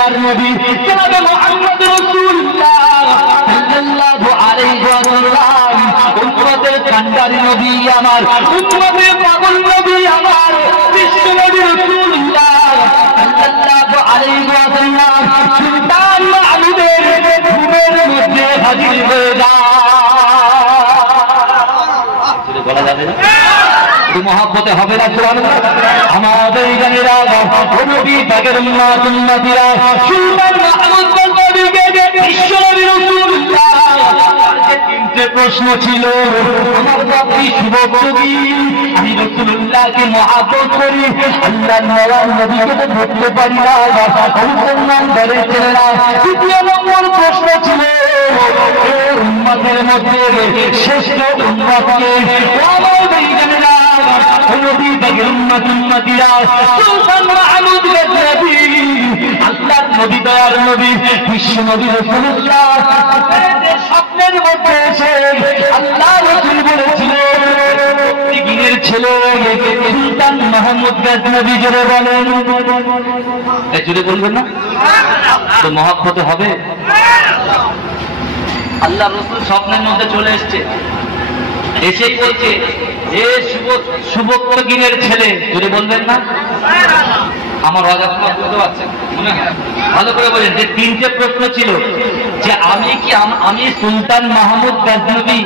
দুনিয়ার নবী জনাবে মুহাম্মদ রাসূলুল্লাহ সাল্লাল্লাহু আলাইহি ওয়াসাল্লাম, উম্মতের কান্ডারি নবী আমার, উম্মতের পাগল নবী আমার, বিশ্ব নবী রাসূলুল্লাহ সাল্লাল্লাহু আলাইহি ওয়াসাল্লাম সুলতান মাহমুদের ঘুমের মধ্যে হাজির হয়ে যায়। বলা যাবে না? মহব্বতে হবে না সুবহানাল্লাহ। আমাদের জানেরা নবী পাকের উম্মতিরা সুলতান মাহমুদ নবীকে বিশ্ব নবী রাসূলুল্লাহ তিনটে প্রশ্ন ছিল। আমার বাপি শুভযোগী, আমি রাসূলুল্লাহকে মহব্বত করি, আল্লাহর নবীকে তো ধরতে পারি না, মুসলমান ঘরের ছেলেরা। দ্বিতীয় নম্বর প্রশ্ন ছিল উম্মতের মধ্যে শ্রেষ্ঠ উম্মতকে আমাদের জানেরা নবী পাকের উম্মতিরা সুলতান মাহমুদ গজনবী আল্লাহর নবী দয়ার নবী বিশ্ব নবী রাসূলুল্লাহ স্বপ্নের মধ্যে এসে আল্লাহ রাসূল বলেছিলেন দিনের ছেলে সুলতান মাহমুদ গজনবী জোরে বলেন, জোরে বলবেন না তো মহব্বত হবে। আল্লাহ রাসূল স্বপ্নের মধ্যে চলে এসেছে, এসেই বলছে এ শুভজ্ঞানের ছেলে, জোরে বলবেন না আমার রাজা বুঝতে পারছেন ভালো করে বলেন। যে তিনটে প্রশ্ন ছিল যে আমি সুলতান মাহমুদ গজনবী,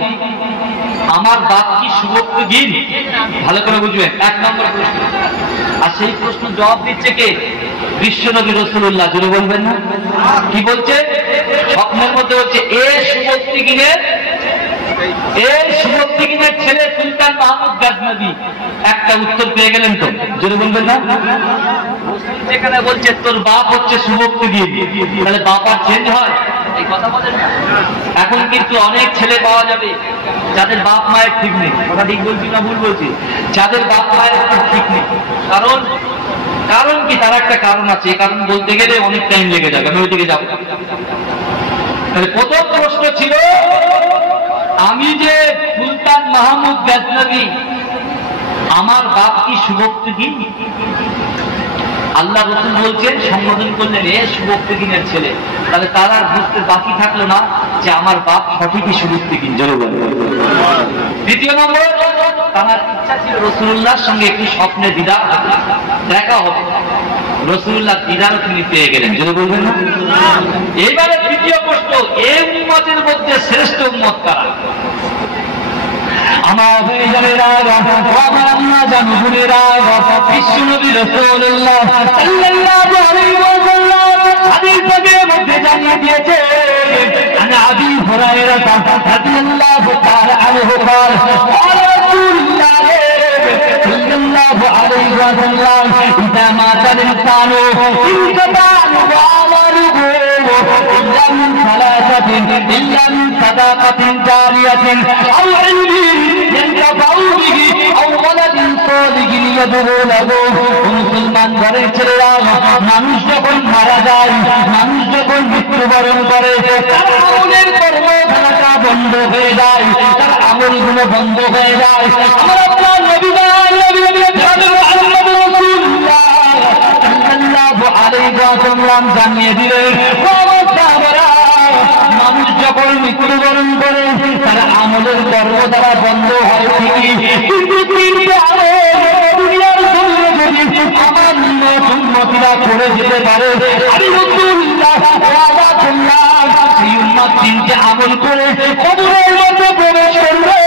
আমার বাপ কি শুভজ্ঞান, ভালো করে বুঝবেন এক নম্বর প্রশ্ন। আর সেই প্রশ্ন জবাব দিচ্ছে কে? বিশ্ব নবী রাসূলুল্লাহ, জোরে বলবেন না কি বলছে? স্বপ্নের মধ্যে হচ্ছে এ শুভজ্ঞানের ছেলে সুলতান মাহমুদ গজনবী। একটা উত্তর পেয়ে গেলেন তো, জোরে বলবেন না? যেখানে বলছে তোর বাপ হচ্ছে শুভজ্ঞান, তাহলে বাপ আর চেঞ্জ হয়? এই কথা বলেন না। এখন কিন্তু অনেক ছেলে পাওয়া যাবে যাদের বাপ মায়ের ঠিক নেই, কথা ঠিক বলছি না ভুল বলছি? যাদের বাপ মায়ের ঠিক নেই, কারণ কি? তার একটা কারণ আছে, এই কারণ বলতে গেলে অনেক টাইম লেগে যাবে, আমি ওইদিকে যাবো। তাহলে প্রথম প্রশ্ন ছিল আমি যে সুলতান মাহমুদ গজনবী, আমার বাপ কি শুভজ্ঞান? আল্লাহ রাসূল বলছেন, সম্বোধন করলেন এ শুভজ্ঞানের ছেলে। তাহলে তার আর বুঝতে বাকি থাকলো না যে আমার বাপ সঠিকই শুভজ্ঞান, জোরে বলেন। দ্বিতীয় নম্বর, তার ইচ্ছা ছিল রাসূলুল্লাহর সঙ্গে একটু স্বপ্নে দিদার দেখা হবে। রাসূলুল্লাহ দিদারও তিনি পেয়ে গেলেন, জোরে বলবেন না? এইবারে তৃতীয় প্রশ্ন, এই উম্মতের মধ্যে শ্রেষ্ঠ উম্মত কারা? আমাদের জানেরা আমার আম্মা জানু গুনেরা বিশ্ব নবী রাসূলুল্লাহ সাল্লাল্লাহু আলাইহি ওয়াসাল্লাম হাদিস পাকের মধ্যে জানিয়ে দিয়েছে, আনা আবি হুরায়রা রাদিয়াল্লাহু তাআলা আনহু قال قال رسول الله সাল্লাল্লাহু আলাইহি ওয়াসাল্লাম ইদা মাতা الانسان انقطع عمله إلا من ثلاثة إلا من صدقة جارية أو علم ينتفع به أو ولد صالح يدعو له। মুসলমান ঘরের ছেলেরা মানুষ যখন মারা যায়, মানুষ যখন মৃত্যুবরণ করে, তার আমলের কর্মধারাটা বন্ধ হয়ে যায়, তার আমলগুলো বন্ধ হয়ে যায়। আমার আপনার নবী জানিয়ে দিলেন মানুষ যখন মৃত্যুবরণ করে তার আমলের কর্ম দ্বারা বন্ধ হয় ঠিকই, কিন্তু তিনটে আমল দুনিয়ার জন্য যদি আমার উম্মতিরা করে যেতে পারে, আমি রাসূলুল্লাহ ওয়াদা করলাম সেই উম্মত তিনটে আমল করে কবরের মধ্যে প্রবেশ করবে।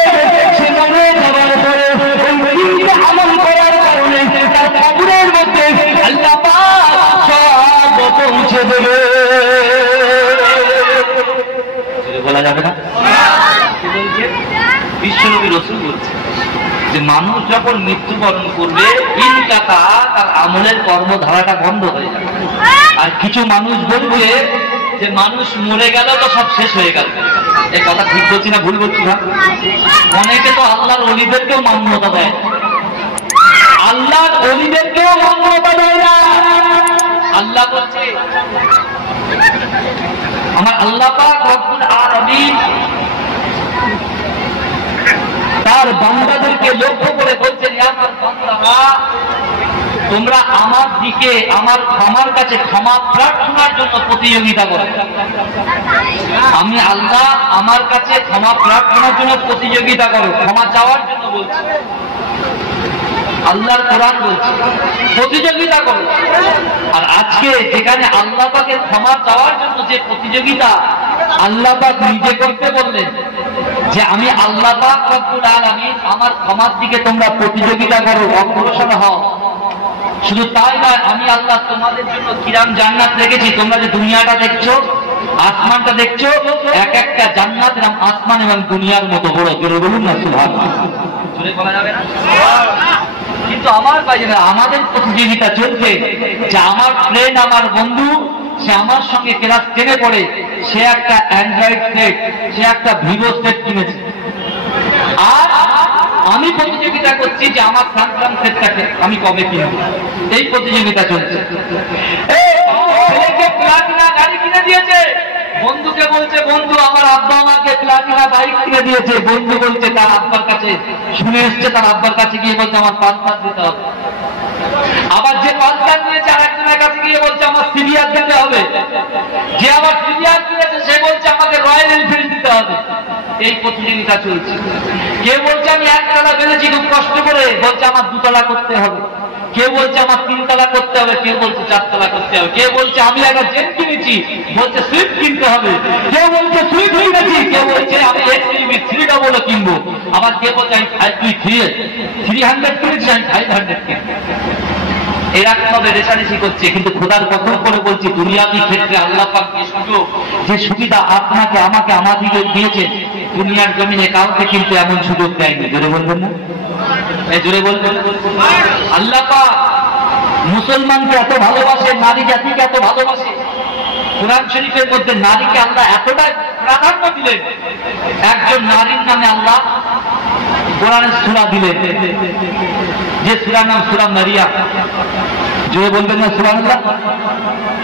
সেখানে যাওয়ার পরে ওই তিনটে আমল করার কারণে তার কবরের মধ্যে আল্লাহ পাক সব পৌঁছে দেবে। বলা যাবে না? বিশ্বনবী রাসূল বলছে যে মানুষ যখন মৃত্যুবরণ করবে ইনকাতা, তার আমলের কর্মধারাটা বন্ধ হয়ে যাবে। আর কিছু মানুষ বলবে যে মানুষ মরে গেল তো সব শেষ হয়ে গেল। এই কথা ঠিক বলছি না ভুল বলছি না? অনেকে তো আল্লাহর ওলিদেরকেও মান্যতা দেয়, আল্লাহর ওলিদেরকেও মান্যতা দেয় না। আল্লাহ বলছে, আমার আল্লাহ পাক রব্বুল আলামিন তার বান্দাদেরকে লক্ষ্য করে বলছেন, আমার বান্দারা তোমরা আমার দিকে আমার কাছে ক্ষমা প্রার্থনার জন্য প্রতিযোগিতা করো। আমি আল্লাহ আমার কাছে ক্ষমা প্রার্থনার জন্য প্রতিযোগিতা করো, ক্ষমা চাওয়ার জন্য বলছি। আল্লাহর কোরআন বলছে প্রতিযোগিতা করো। আর আজকে যেখানে আল্লাহ পাকের ক্ষমা চাওয়ার জন্য যে প্রতিযোগিতা আল্লাহ পাক নিজে করতে বললেন যে আমি আল্লাহ পাক রব্বুল আলামিন আমার ক্ষমার দিকে তোমরা প্রতিযোগিতা করো, অগ্রসর হও। শুধু তাই নয়, আমি আল্লাহ তোমাদের জন্য কিরাম জান্নাত রেখেছি। তোমরা যে দুনিয়াটা দেখছো, আসমানটা দেখছো, এক একটা জান্নাত এরকম আসমান এবং দুনিয়ার মতো বড়। জোরে বলুন না সুবহানাল্লাহ। জোরে বলা যাবে না? কিন্তু আমার বাইরে আমাদের প্রতিযোগিতা চলছে যে আমার ফ্রেন্ড, আমার বন্ধু, সে আমার সঙ্গে ক্লাস 10-এ পড়ে, সে একটা অ্যান্ড্রয়েড সেট, সে একটা ভিভো সেট কিনেছে। আর আমি প্রতিযোগিতা করছি যে আমার স্যামসাং সেটটাকে আমি কবে কিনব। এই প্রতিযোগিতা চলছে। ছেলেকে প্লাটিনা গাড়ি কিনে দিয়েছে, বন্ধুকে বলছে বন্ধু আমার আব্বা আমাকে প্লাটিনা বাইক কিনে দিয়েছে। বন্ধু বলছে তার আব্বার কাছে শুনে এসছে, তার আব্বার কাছে গিয়ে বলছে আমার পালসার দিতে হবে। আবার যে পালসার নিয়েছে আর একজনের কাছে গিয়ে বলছে আমার সিরিয়ার দিতে হবে। যে আবার সিরিয়ার কিনেছে সে বলছে আমাকে রয়্যাল এনফিল্ড দিতে হবে। এই প্রতিযোগিতা চলছে। কেউ বলছে আমি একতলা বেঁধেছি খুব কষ্ট করে, বলছে আমার দুতলা করতে হবে। কেউ বলছে আমার 3 তলা করতে হবে, কেউ বলছে 4 তলা করতে হবে। কেউ বলছে আমি একটা জেট কিনেছি, বলছে সুইফট কিনতে হবে। কেউ বলছে সুইফট কিনেছি, কেউ বলছে আমি এক্সইউভি 300 কিনবো। আবার কেউ বলছে তুই 300 কিনেছিস, আমি 500 কিনবো। এরকম ভাবে রেশারেশি করছে। কিন্তু খোদার কসম করে বলছি, দুনিয়াবি ক্ষেত্রে আল্লাহ পাক যে সুযোগ, যে সুবিধা আপনাকে আমাকে আমাদিকে দিয়েছেন, দুনিয়ার জমিনে কাউকে কিন্তু এমন সুযোগ দেয়নি। জোরে বলবেন না? জোরে বলবেন। আল্লাহ পাক মুসলমানকে এত ভালোবাসে, নারী জাতিকে এত ভালোবাসে। কোরআন শরীফের মধ্যে নারীকে আল্লাহ এতটা প্রাধান্য দিলেন, একজন নারীর নামে আল্লাহ কোরআনের সূরা দিলেন, যে সূরার নাম সূরা মারিয়াম। জোরে বলবেন না সুবহানাল্লাহ?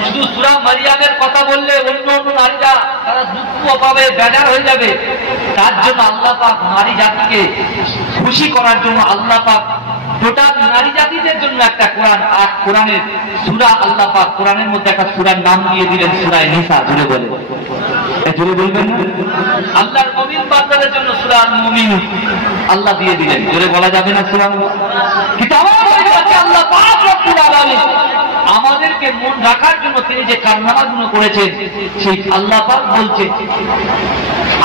শুধু সূরা মারিয়ামের কথা বললে অন্য অন্য নারীরা তারা দুঃখ পাবে, বেজার হয়ে যাবে। তার জন্য আল্লাহ পাক নারী জাতিকে খুশি করার জন্য আল্লাহ পাক টোটাল নারী জাতিদের জন্য একটা কোরআনের সূরা আল্লাহ পাক কোরআনের মধ্যে একটা সূরার নাম দিয়ে দিলেন সূরা নিসা। জোরে বলে, জোরে বলবেন না? আল্লাহর মুমিন বান্দাদের জন্য সূরা মুমিন আল্লাহ দিয়ে দিলেন। জোরে বলা যাবে না সুবহানাল্লাহ? কিন্তু আল্লাহ পাক রব্বুল আলামিন আমাদেরকে মন রাখার জন্য তিনি যে কারনামাগুলো করেছেন, সেই আল্লাহ পাক বলছে,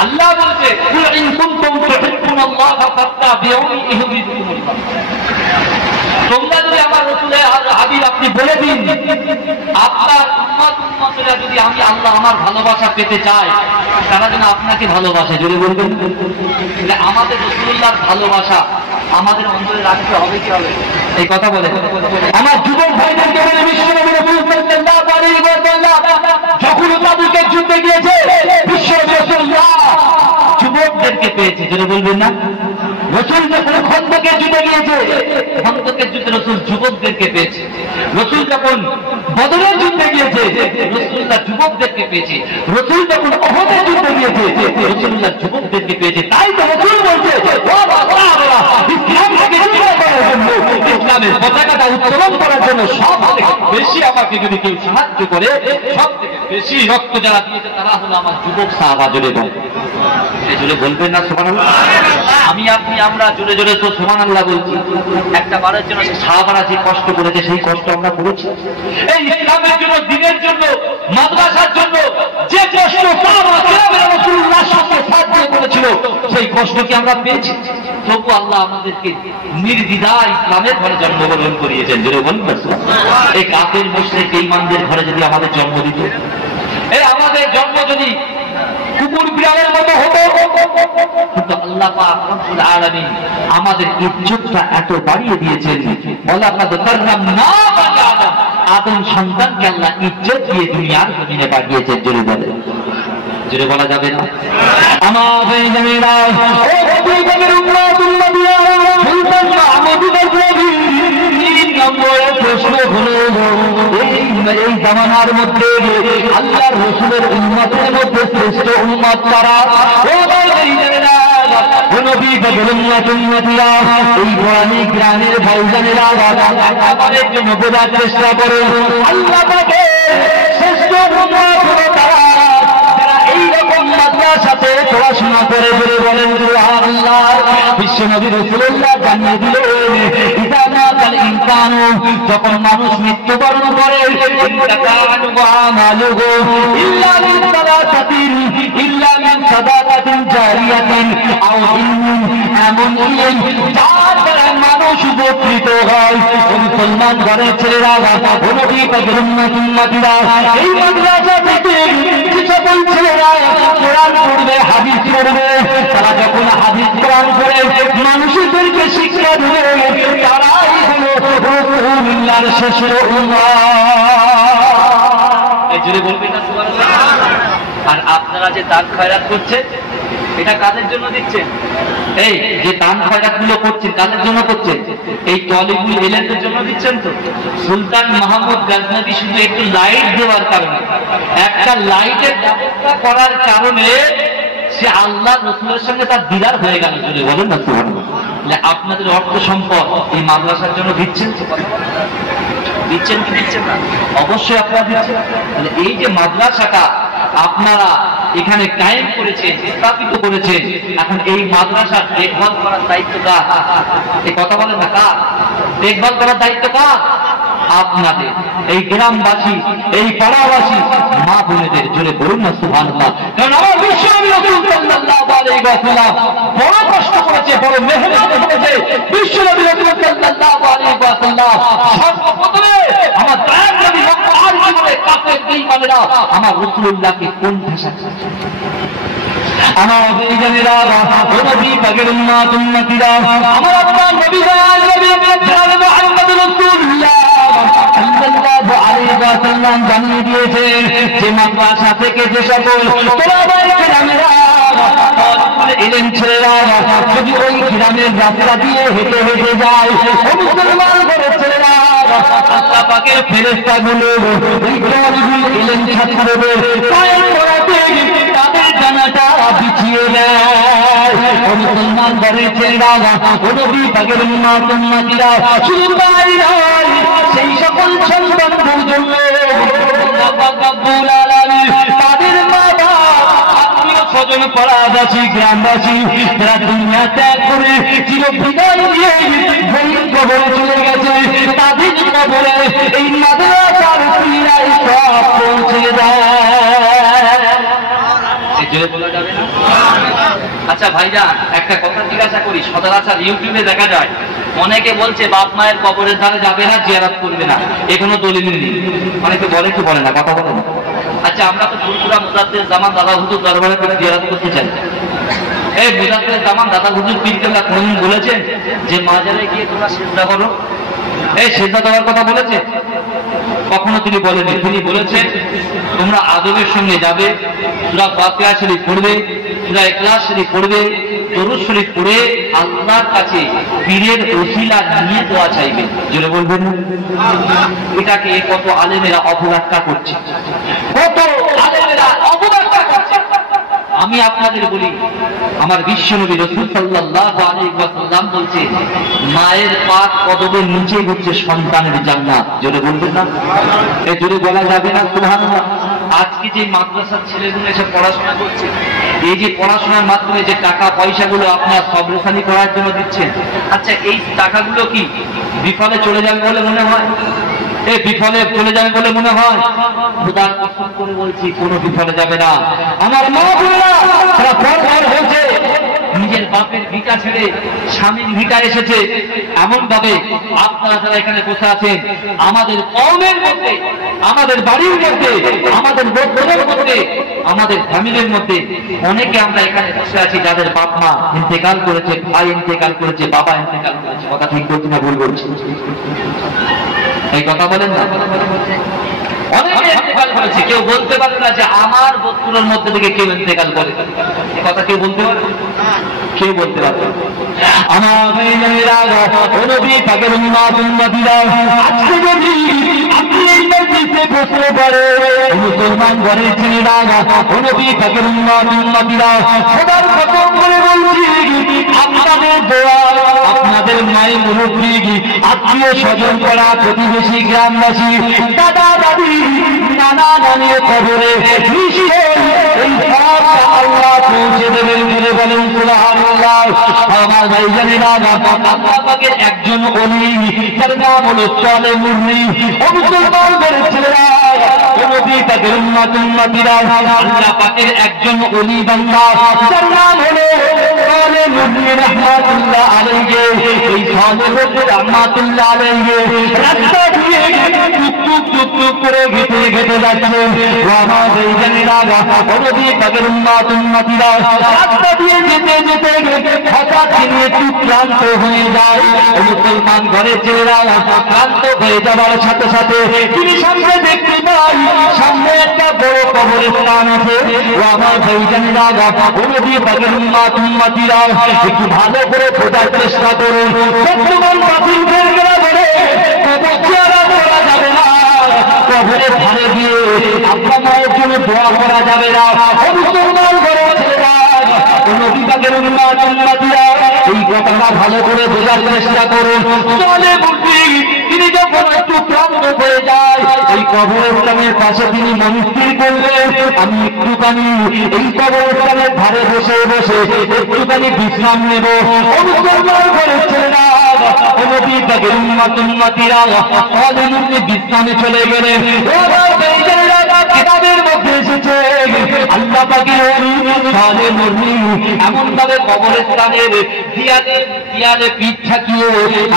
আল্লাহ বলছে কুল ইন কুনতুম তুহিব্বুনাল্লাহা ফাত্তাবিউনি ইউহিব্বুকুমুল্লাহ। তোমরা যদি আমার রাসূলের হাবিব আপনি বলে দিন, আপনার উম্মতেরা যদি আমি আল্লাহ আমার ভালোবাসা পেতে চায়, তারা যেন আপনাকে ভালোবাসে। জোরে বলবেন। আমাদের রাসূলুল্লাহর ভালোবাসা আমাদের অন্তরে রাখতে হবে কি হবে? এই কথা বলে আমার যুবক ভাইদেরকে বলে, বিশ্বনবী রাসূল সাল্লাল্লাহু আলাইহি ওয়াসাল্লাম যখন তাবুকের যুদ্ধে গিয়েছে, বিশ্ব রাসূলুল্লাহ যুবকদেরকে পেয়েছে। জোরে বলবেন না? রাসূল যখন খন্দকের যুদ্ধে গিয়েছে, খন্দকের যুদ্ধে রাসূল যুবকদেরকে পেয়েছে। রাসূল যখন বদরের যুদ্ধে গিয়েছে, রাসূলুল্লাহ যুবকদেরকে পেয়েছে। রাসূল যখন উহুদের যুদ্ধে গিয়েছে, রাসূলুল্লাহ যুবকদেরকে পেয়েছে। তাই তো রাসূল বলছে, ও বাবা, ইসলামকে বিজয় করার জন্য, ইসলামের পতাকাটা উত্তোলন করার জন্য সব থেকে বেশি আমাকে যদি কেউ সাহায্য করে, সব থেকে বেশি রক্ত যারা দিয়েছে তারা হলো আমার যুবক সাহাবা। জোরে বল, জোরে বলবেন না সুবহানাল্লাহ? আমি আপনি আমরা জোরে জোরে তো সুবহানাল্লাহ বলছি। একটা বারের জন্য সাহাবারা যে কষ্ট করেছে, সেই কষ্ট আমরা করেছি। এই ইসলামের জন্য, দ্বীনের জন্য, মাদ্রাসার জন্য যে কষ্ট সাহাবারা কেরামের রাসূলুল্লাহর সাথে সাহায্য করেছিল, সেই কষ্ট কি আমরা পেয়েছি? তবু আল্লাহ আমাদেরকে নির্দ্বিধায় ইসলামের ঘরে জন্মগ্রহণ করিয়েছেন। জোরে বলবেন সুবহানাল্লাহ? এই কাফের মুশরিক বেঈমানদের ঘরে যদি আমাদের জন্ম দিত, এই আমাদের জন্ম যদি কুকুর বিড়ালের মতো হতো, কিন্তু আল্লাহ পাক রব্বুল আলামিন আমাদের ইজ্জতটা এত বাড়িয়ে দিয়েছেন। ওয়ালাকাদ কাররামনা বানি আদম, আদম সন্তানকে আল্লাহ ইজ্জত দিয়ে দুনিয়ার জমিনে পাঠিয়েছেন। জোরে বলে, জোরে বলা যাবে না? আমাদের জানেরা ও নবীর উম্মত উম্মতিয়া সুলতান মাহমুদুর নবী, 3 নম্বরের প্রশ্ন হলো, এই জামানার মধ্যে আল্লাহর রাসূলের উম্মতের মধ্যে শ্রেষ্ঠ উম্মত কারা? ও নবীর জানেরা নবী উম্মতিরা এই কোরআনি গ্রামের ভাইজানেরা একবারের জন্য বোঝার চেষ্টা করে আল্লাহ পাকে শ্রেষ্ঠ উম্মত হলো তারা যারা এইরকম মাদ্রাসাতে পড়াশোনা করে বলে বলেন সুবহানাল্লাহ। বিশ্ব নবী রাসূলুল্লাহ জানিয়ে দিলেন ইদা মাতাল ইনসানু যখন মানুষ মৃত্যুবরণ করে ইল্লা মিন সাদাকাতিন জারিয়াতিন আও ইলমিন এমন ইলম যার দ্বারা মানুষ উপকৃত হয়। মুসলমান ঘরের ছেলেরা নবী পাকের উম্মতিরা এই মাদ্রাসা থেকে যে সকল ছেলেরা কোরআন পড়বে হাদিস পড়বে তারা যখন হাদিস কোরআন পড়ে মানুষদেরকে শিক্ষা দেবে তারাই হলো রাসূলুল্লাহর শেষের উম্মত। এই জোরে বলবেন না সুবহানাল্লাহ। আর আপনারা যে দান খয়রাত করছেন এটা কাদের জন্য দিচ্ছেন? এই যে দান খয়রাত গুলো করছেন কাদের জন্য করছেন? এই তলিবুল ইলমের জন্য দিচ্ছেন তো। সুলতান মাহমুদ গাজনবী শুধু একটু লাইট দেওয়ার কারণে একটা লাইটের ব্যবস্থা করার কারণে সে আল্লাহ রাসূলের সঙ্গে তার দিদার হয়ে গেল। যদি বলেন না সুবহানাল্লাহ। আপনাদের অর্থ সম্পদ এই মাদ্রাসার জন্য দিচ্ছেন তো? দিচ্ছেন কি দিচ্ছেন না? অবশ্যই আপনারা দিচ্ছেন। তাহলে এই যে মাদ্রাসাটা আপনারা এখানে কায়েম করেছেন স্থাপিত করেছেন এখন এই মাদ্রাসার দেখভাল করার দায়িত্ব কার? এই কথা বলেন না কার? দেখভাল করার দায়িত্ব কার? আপনাদের এই গ্রামবাসী এই পাড়াবাসী মা বোনেদের। জোরে বলুন না সুবহানাল্লাহ। কারণ আমার বিশ্বনবী রাসূল সাল্লাল্লাহু আলাইহি ওয়াসাল্লাম বড় কষ্ট করেছে বড় মেহনত করেছে। বিশ্বনবী রাসূল সাল্লাল্লাহু আলাইহি ওয়াসাল্লাম সর্বপ্রথমে আমার দয়ার নবী মক্কার জীবনে কাফের বেঈমানেরা আমার রাসূলুল্লাহকে কোন ভাষা আমার বেঈমানেরা নবী পাকের উম্মতিরা আমার আপনার নবী দয়ার নবী জনাব মুহাম্মদ রাসূলুল্লাহ সাল্লাল্লাহু আলাইহি ওয়াসাল্লাম জানিয়ে দিয়েছেন যে মাদ্রাসা থেকে যে সকল তোলাবায়ে কেরামেরা ইলম ছেলেরা যদি ওই গ্রামের রাস্তা দিয়ে হেঁটে হেঁটে যায় মুসলমান ঘরের ছেলেরা আল্লাহ পাকের ফেরেশতাগুলো ওই তলিবুল ইলম ছাত্রদের পায়ে পড়াতে তাদের জানাটা বিছিয়ে দেয়। মুসলমান ঘরের ছেলেরা নবী পাকের উম্মতিরা শুধু তাই নয় সেই সকল সন্তানদের জন্য আল্লাহ পাক রব্বুল আলামিন তাদের মা স্বজন পাড়াবাসী গ্রামবাসী যারা দুনিয়া ত্যাগ করে চির বিদায় দিয়ে কবরে চলে গেছে তাদের কবরে এই মাদ্রাসার পীরাই সব পৌঁছে দেয়। বলা যাবে না? আচ্ছা ভাইজান একটা কথা জিজ্ঞাসা করি। সচরাচর ইউটিউবে দেখা যায় অনেকে বলছে বাপ মায়ের কবরের ধারে যাবে না জিয়ারত করবে না। এখনো দলিল নেই। অনেকে বলে কি বলে না কথা বলে না। আচ্ছা আমরা তো ফুরফুরা মুজাদ্দেদ জামান দাদা হুজুর দরবারে করে জিয়ারত করতে চাই। এই মুজাদ্দেদ জামান দাদা হুজুর পীর কেবলা কোনদিন বলেছেন যে মাজারে গিয়ে তোমরা সিজদা করো? এই সিজদা দেওয়ার কথা বলেছে? কখনো তিনি বলেনি। তিনি বলেছেন তোমরা আদবের সঙ্গে যাবে, সূরা ফাতিহা শরীফ পড়বে, সূরা ইখলাস শরীফ পড়বে, দরুদ শরীফ পড়ে আল্লাহর কাছে পীরের ওসিলা নিয়ে দোয়া চাইবে। জোরে বলবেন না? এটাকে কত আলেমেরা অবব্যাখ্যা করছে, কত আলেমেরা অবব্যাখ্যা করছে। আমি আপনাদের বলি আমার বিশ্বনবী রাসূল সাল্লাল্লাহু আলাইহি ওয়াসাল্লাম বলছে মায়ের পাক কদমের নিচে হচ্ছে সন্তানের জান্নাত। জোরে বলবেন না? এই জোরে বলা যাবে না সুবহানাল্লাহ। আজকে যে মাদ্রাসার ছেলেগুলো এসে পড়াশোনা করছে এই যে পড়াশোনার মাধ্যমে যে টাকা পয়সাগুলো আপনার সবরেখানি করার জন্য দিচ্ছেন, আচ্ছা এই টাকাগুলো কি বিফলে চলে যাবে বলে মনে হয়? এই বিফলে চলে যাবে বলে মনে হয়? খোদার কসম করে বলছি কোনো বিফলে যাবে না। আমার মা বোনেরা তারা পরপর হয়েছে নিজের বাপের ভিটা ছেড়ে স্বামীর ভিটা এসেছে। এমন ভাবে আপনারা যারা এখানে বসে আছেন আমাদের কওমের মধ্যে, আমাদের বাড়ির মধ্যে, আমাদের গোত্রের মধ্যে, আমাদের ফ্যামিলির মধ্যে অনেকে আমরা এখানে বসে আছি যাদের বাপ মা ইন্তেকাল করেছে, ভাই ইন্তেকাল করেছে, বাবা ইন্তেকাল করেছে। কথা ঠিক বলছি না ভুল বলছি? এই কথা বলেন না? অনেকে ইন্তেকাল করেছে। কেউ বলতে পারবে না যে আমার গোত্রের মধ্যে থেকে কেউ ইন্তেকাল করে। এই কথা কেউ বলতে পারবে? কেউ বলতে পারবে না। আমার নবী পাকের উম্মতিরা আজকে যদি আপনি এই মজলিসে বসতে পারে মুসলমান ঘরের ছেলেরা নবী পাকের উম্মতিরা খোদার কসম করে বলছি আপনাদের দোয়া, আপনাদের মাই মুরব্বী, আত্মীয় স্বজন করা, প্রতিবেশী, গ্রামবাসী, দাদা দাদি, নানা নানির কবরে নিশ্চয় এই সবটা আল্লাহ পৌঁছে দেবেন বলে বলেন সুবহানাল্লাহ। আমার ভাইজানেরা, আল্লাহ পাকের একজন ওলি, তার নাম হলো সালে মুরনি। মুসলমানদের ছেলেরা, নবী পাকের উম্মতিরা, আল্লাহ পাকের একজন ওলি বান্দা, যার নাম হলো সালে মুরনি রাহমাতুল্লাহ আলাইহি। এই সালে মুরনি রাহমাতুল্লাহ আলাইহি রাস্তা দিয়ে টুক টুক টুক করে ঘেটে ঘেটে যাচ্ছে। আমার ভাইজানেরা, নবী পাকের উম্মতিরা রাস্তা দিয়ে যেতে যেতে হঠাৎ তিনি একটু ক্লান্ত হয়ে যায়। মুসলমান ঘরের ছেলেরা ক্লান্ত হয়ে যাওয়ার সাথে সাথে তিনি সামনে দেখতে পাই, সামনে একটা বড় কবরস্থান আছে। ও আমার ভাইজানেরা, নবী পাকের উম্মতিরা একটু ভালো করে বোঝার চেষ্টা করুন। বর্তমান বাতিলদের বলে কবর করা যাবে না, কবরের ধারে গিয়ে আপনার মায়ের জন্য দোয়া করা যাবে না। মুসলমান ঘরের ছেলেরা, নবী পাকের উম্মতিরা এই কথাটা ভালো করে বোঝার চেষ্টা করুন। চলে বুঝি তিনি যখন একটু ক্লান্ত হয়ে যায়, এই কবরস্থানের পাশে তিনি মনস্থির করলেন, আমি একটুখানি এই কবরস্থানের ধারে বসে বসে একটুখানি বিশ্রাম নেব। মুসলমান ঘরের ছেলেরা, নবী পাকের উম্মতিরা বিশ্রামে চলে গেলেন। কিতাবের মধ্যে এসেছে আল্লাহ পাকের ওলি সালে মুরনি এমন ভাবে কবরস্থানের দেয়ালে পিঠ ঠাকিয়ে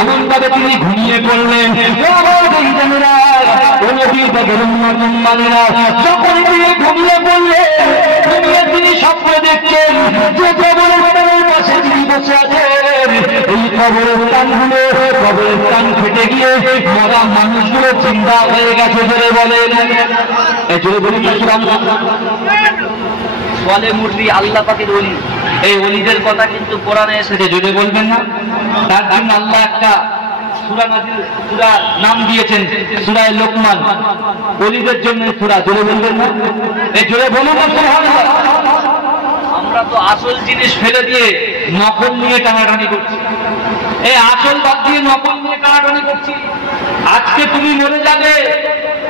এমন ভাবে তিনি ঘুমিয়ে পড়লেন। যখন তিনি ঘুমিয়ে পড়লেন, ঘুমিয়ে তিনি স্বপ্ন দেখছেন যে কবরস্থানের পাশে তিনি বসে আছেন। এই কবরস্থান ফেটে গিয়ে মরা মানুষগুলো চিন্তা হয়ে গেছে বলে বলেন। সালে মুরনি আল্লাহ পাকের ওলি, এই ওলিদের কথা কিন্তু কোরআনে এসেছে, জোরে বলবেন না? তার জন্য আল্লাহ একটা সূরা নাম দিয়েছেন সূরা লোকমান, ওলিদের জন্য সূরা, জোরে বলবেন না? এই জোরে বলুন না সুবহানাল্লাহ। আমরা তো আসল জিনিস ফেলে দিয়ে নকল নিয়ে টানাটানি করছি, এই আসল বাদ দিয়ে নকল নিয়ে টানাটানি করছি। আজকে তুমি মরে যাবে,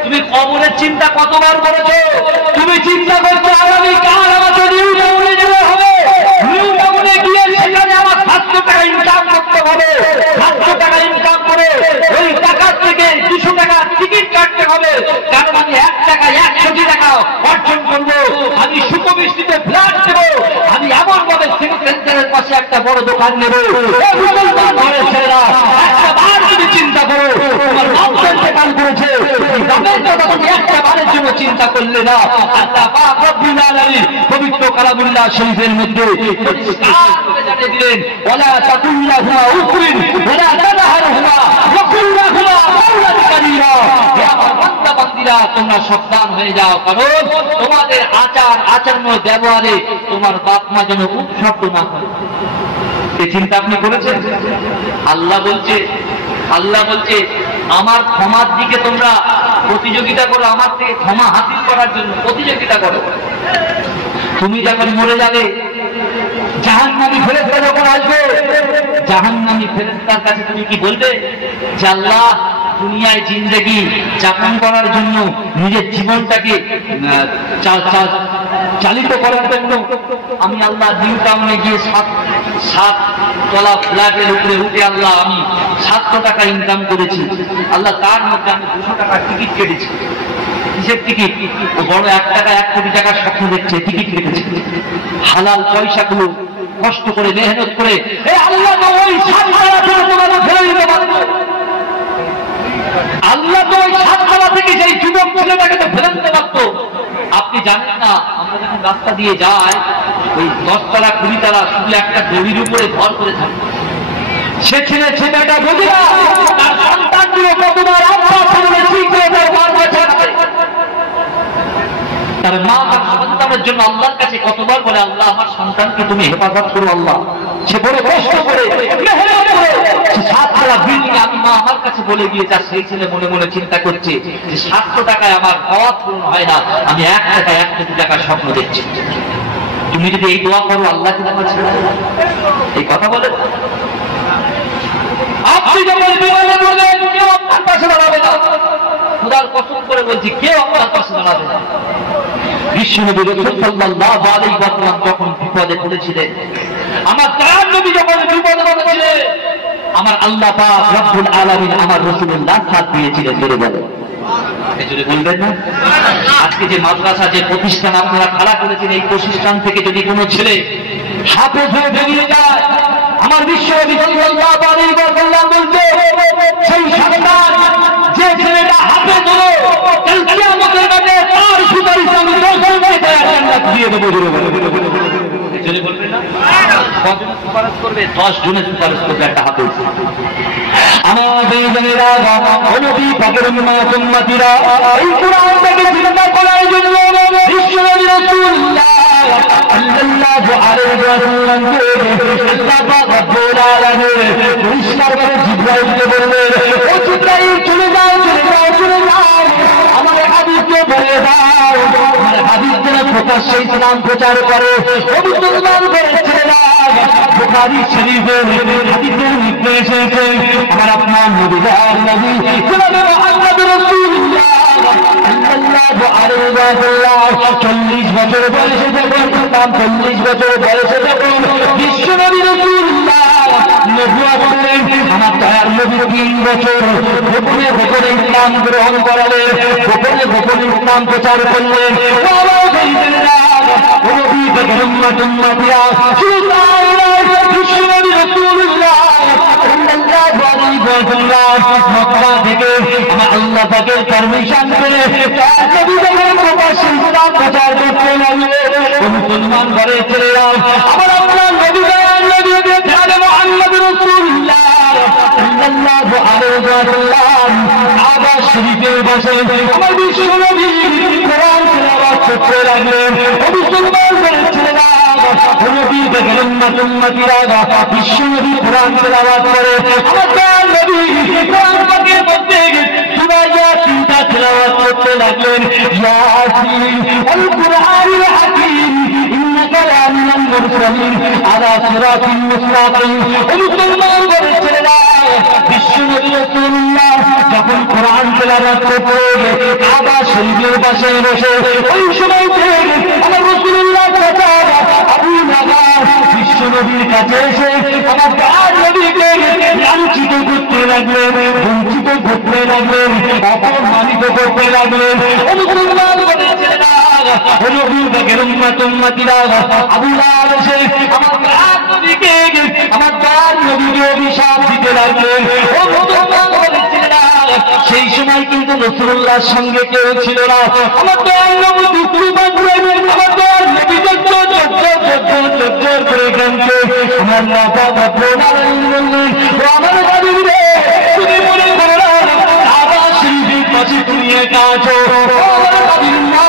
তুমি কবরের চিন্তা কতবার করেছো? তুমি চিন্তা করছো আগামীকাল আমাকে নিউ টাউনে যেতে হবে, নিউ টাউনে গিয়ে সেখানে আমার 700 টাকা ইনকাম করতে হবে, 700 টাকা ইনকাম করে ওই টাকার থেকে 200 টাকা টিকিট কাটতে হবে, কারণ আমি 1 টাকা 100 টাকা অর্জন করবো, আমি সুখবৃষ্টিতে ফ্ল্যাট দেবো, আমি এমন ভাবে সেন্টারের পাশে একটা বড় দোকান নেবো। মুসলমান ঘরের ছেলেরা, একটা বার তুমি চিন্তা করো, তোমার বাপের দোকান করেছে, দামের কথা তুমি একটা বারের জন্য চিন্তা করলে না। আল্লাহ পাক রব্বুল আলামিন পবিত্র কালামুল্লাহ শরীফের মধ্যে পরিষ্কার করে জানিয়ে দিলেন, ওয়ালা তাকুল্লাহুমা উফরিন ওয়ালা তানহারহুমা ওয়া কুল্লাহুমা কাওলান কারীরা। হে আমার বান্দা বান্দীরা, তোমরা সাবধান হয়ে যাও, কারণ তোমাদের আচার আচরণ ব্যবহারে তোমার বাপ মা যেন উপশব্দ না করে। এই চিন্তা আপনি করেছেন? আল্লাহ বলছে আমার ক্ষমার দিকে তোমরা প্রতিযোগিতা করো, আমার থেকে ক্ষমা হাসিল করার জন্য প্রতিযোগিতা করো। তুমি যখন মরে যাবে, জাহান্নামী ফেরেশতা যখন আসবে, জাহান্নামী ফেরেশতার কাছে তুমি কি বলবে যে আল্লাহ, দুনিয়ায় জিন্দেগি যাপন করার জন্য নিজের জীবনটাকে চালিত করার জন্য আমি আল্লাহ নিউ টাউনে গিয়ে 7 তলা ফ্ল্যাটের উপরে উঠে আল্লাহ আমি 700 টাকা ইনকাম করেছি, আল্লাহ তার মধ্যে আমি 200 টাকার টিকিট কেটেছি। কিসের টিকিট? ও বড় 1 টাকা 1 কোটি টাকার স্বপ্ন দেখছে, টিকিট কেটেছে। হালাল পয়সাগুলো কষ্ট করে মেহনত করে আল্লাহ তো ওই 7 টাকা তোমাকে ফেলে দিতে পারতো, আল্লাহ তো ওই 7 তলা থেকে সেই যুবক ছেলেটাকে তো ফেলে দিতে পারতো। আপনি জানেন না, আমরা যখন রাস্তা দিয়ে যাই, ওই 10 তলা 20 তলা শুধু একটা দড়ির উপরে ভর করে থাকে। সে ছেলেটা বোঝে না তার সন্তানগুলো কতবার আব্বা সামনে ঠিক হয়ে তার মার কাছে আসে, তার মা তার সন্তানের জন্য আল্লাহর কাছে কতবার বলে, আল্লাহ আমার সন্তানকে তুমি হেফাজত করো। আল্লাহ সে বড় কষ্ট করে মেহনত করে 7 তলা বিল্ডিং আমি মা আমার কাছে বলে গিয়েছে, আর সেই ছেলে মনে মনে চিন্তা করছে যে 700 টাকায় আমার হওয়া পূরণ হয় না, আমি 1 টাকা 1 কোটি টাকার স্বপ্ন দেখছি। তুমি যদি এই দোয়া করো আল্লাহ কি তোমার ছেড়ে দেবে? এই কথা বলে আপনি যখন বিমানে বলবেন কেউ আপনার পাশে দাঁড়াবে না। খোদার কসম করে বলছি কেউ আপনার পাশে দাঁড়াবে না। বিশ্বনবী রাসূল সাল্লাল্লাহু আলাইহি ওয়াসাল্লাম যখন বিপদে পড়েছিলেন, আমার দয়ার নবী যখন বিপদে পড়েছিলেন, আমার আল্লাহ পাক রব্বুল আলামিন আমার রাসূলুল্লাহ সাথ দিয়েছিলেন। জোরে বলেন, যদি বলবেন না। আজকে যে মাদ্রাসা, যে প্রতিষ্ঠান আপনারা খাড়া করেছেন, এই প্রতিষ্ঠান থেকে যদি কোনো ছেলে হাফেজ হয়ে বেরিয়ে যায়, আমার বিশ্বনবী সাল্লাল্লাহু আলাইহি ওয়াসাল্লাম বলতে সেই সন্তান যে ছেলেটা হাফেজ হলো, কাল কিয়ামতের মাঠে তার সুপারিশ আমি 10 জনকে জান্নাত দিয়ে দেব। যদি বলবেন না, কজন সুপারিশ করবে? 10 জনের সুপারিশ করবে একটা হাফেজ। আমাদের জানেরা নবী পাকের উম্মতিরা এই কুরআন থেকে চিন্তা করার জন্য বিশ্বনবী রাসূলুল্লাহ সাল্লাল্লাহু আলাইহি ওয়াসাল্লামকে আল্লাহ পাক রব্বুল আলামিন পরিষ্কার করে জিবরাইলকে বললেন, ও জিবরাইল চলে যাও, চলে যাও, চলে যাও, আমার হাবিবকে বলে দাও, আমার হাবিব যেন প্রকাশ্যে ইসলাম প্রচার করে, মুসলমান করে ছেড়ে দাও। বুখারী শরীফের হাদিসের মধ্যে এসেছে, আমার আপনার নবী নবী জনাবে মুহাম্মদ রাসূলুল্লাহ সাল্লাল্লাহু আলাইহি ওয়াসাল্লাম 40 বছর বয়সে যখন 40 বছর বয়সে যখন বিশ্বনবী রাসূলুল্লাহ নবুয়ত পেলেন, আমার দয়ার নবী 3 বছর গোপনে গোপনে ইসলাম গ্রহণ করালেন, গোপনে গোপনে ইসলাম প্রচার করলেন। নবী থেকে উম্মতিরা বিশ্বনবী রাসূলুল্লাহ সাল্লাল্লাহু আলাইহি ওয়াসাল্লাম মক্কা থেকে আমার আল্লাহ পাকের পারমিশন পেয়ে নবী যখন প্রকাশ্যে ইসলাম প্রচার করতে লাগলেন, মুসলমান ঘরে ছেড়ে যাও, আমার আপনার নবী জনাবে মুহাম্মদ রাসূলুল্লাহ সাল্লাল্লাহু আলাইহি ওয়াসাল্লাম কাবা শরীফে বসে আমার বিশ্বনবী কোরআন তেলাওয়াত করতে লাগলেন। মুসলমান ঘরে ছেড়ে যাও, নবী থেকে উম্মতিরা বিশ্বনবী কোরআন তেলাওয়াত করে, আমার নবী কোরআন পাকের মধ্যে সূরা ইয়াসিন তেলাওয়াত করতে লাগলেন। ইয়াসিন আল কুরআনুল হাকীম ইন্নাকা লামিনাল মুরসালিন আলা সিরাতিল মুস্তাকিম। মুসলমান ঘরে ছেড়ে যাও, বিশ্বনবী রাসূলুল্লাহ যখন কোরআন তেলাওয়াত করতেন কাবা শরীফের পাশে বসে, ওই সময় আমার রাসূলুল্লাহ আবু নাগার বিশ্বনবীর কাছে এসে আমার দয়ার নবীকে লাঞ্ছিত করতে লাগলেন, বঞ্চিত করতে লাগলেন, অপমানিত করতে লাগলেন। মুসলমান ঘরে ছেড়ে দাও, নবী পাকের উম্মতিরা আবু লাহাব এসে আমার দয়ার নবীকে অভিশাপ দিতে লাগলেন। মুসলমান ঘরে ছেড়ে দাও, সেই সময় কিন্তু রাসূলুল্লাহর সঙ্গে কেউ ছিল না। আমার দয়ার নবী দুঃখ পাচ্ছেন, আমার দয়ার নবী করে কাঁদছে। আমার মাতা আমার হাবিব রে, তুমি মনে করো না কাবা শরীফের পাশে তুমি একা আছো, আমার হাবিব না,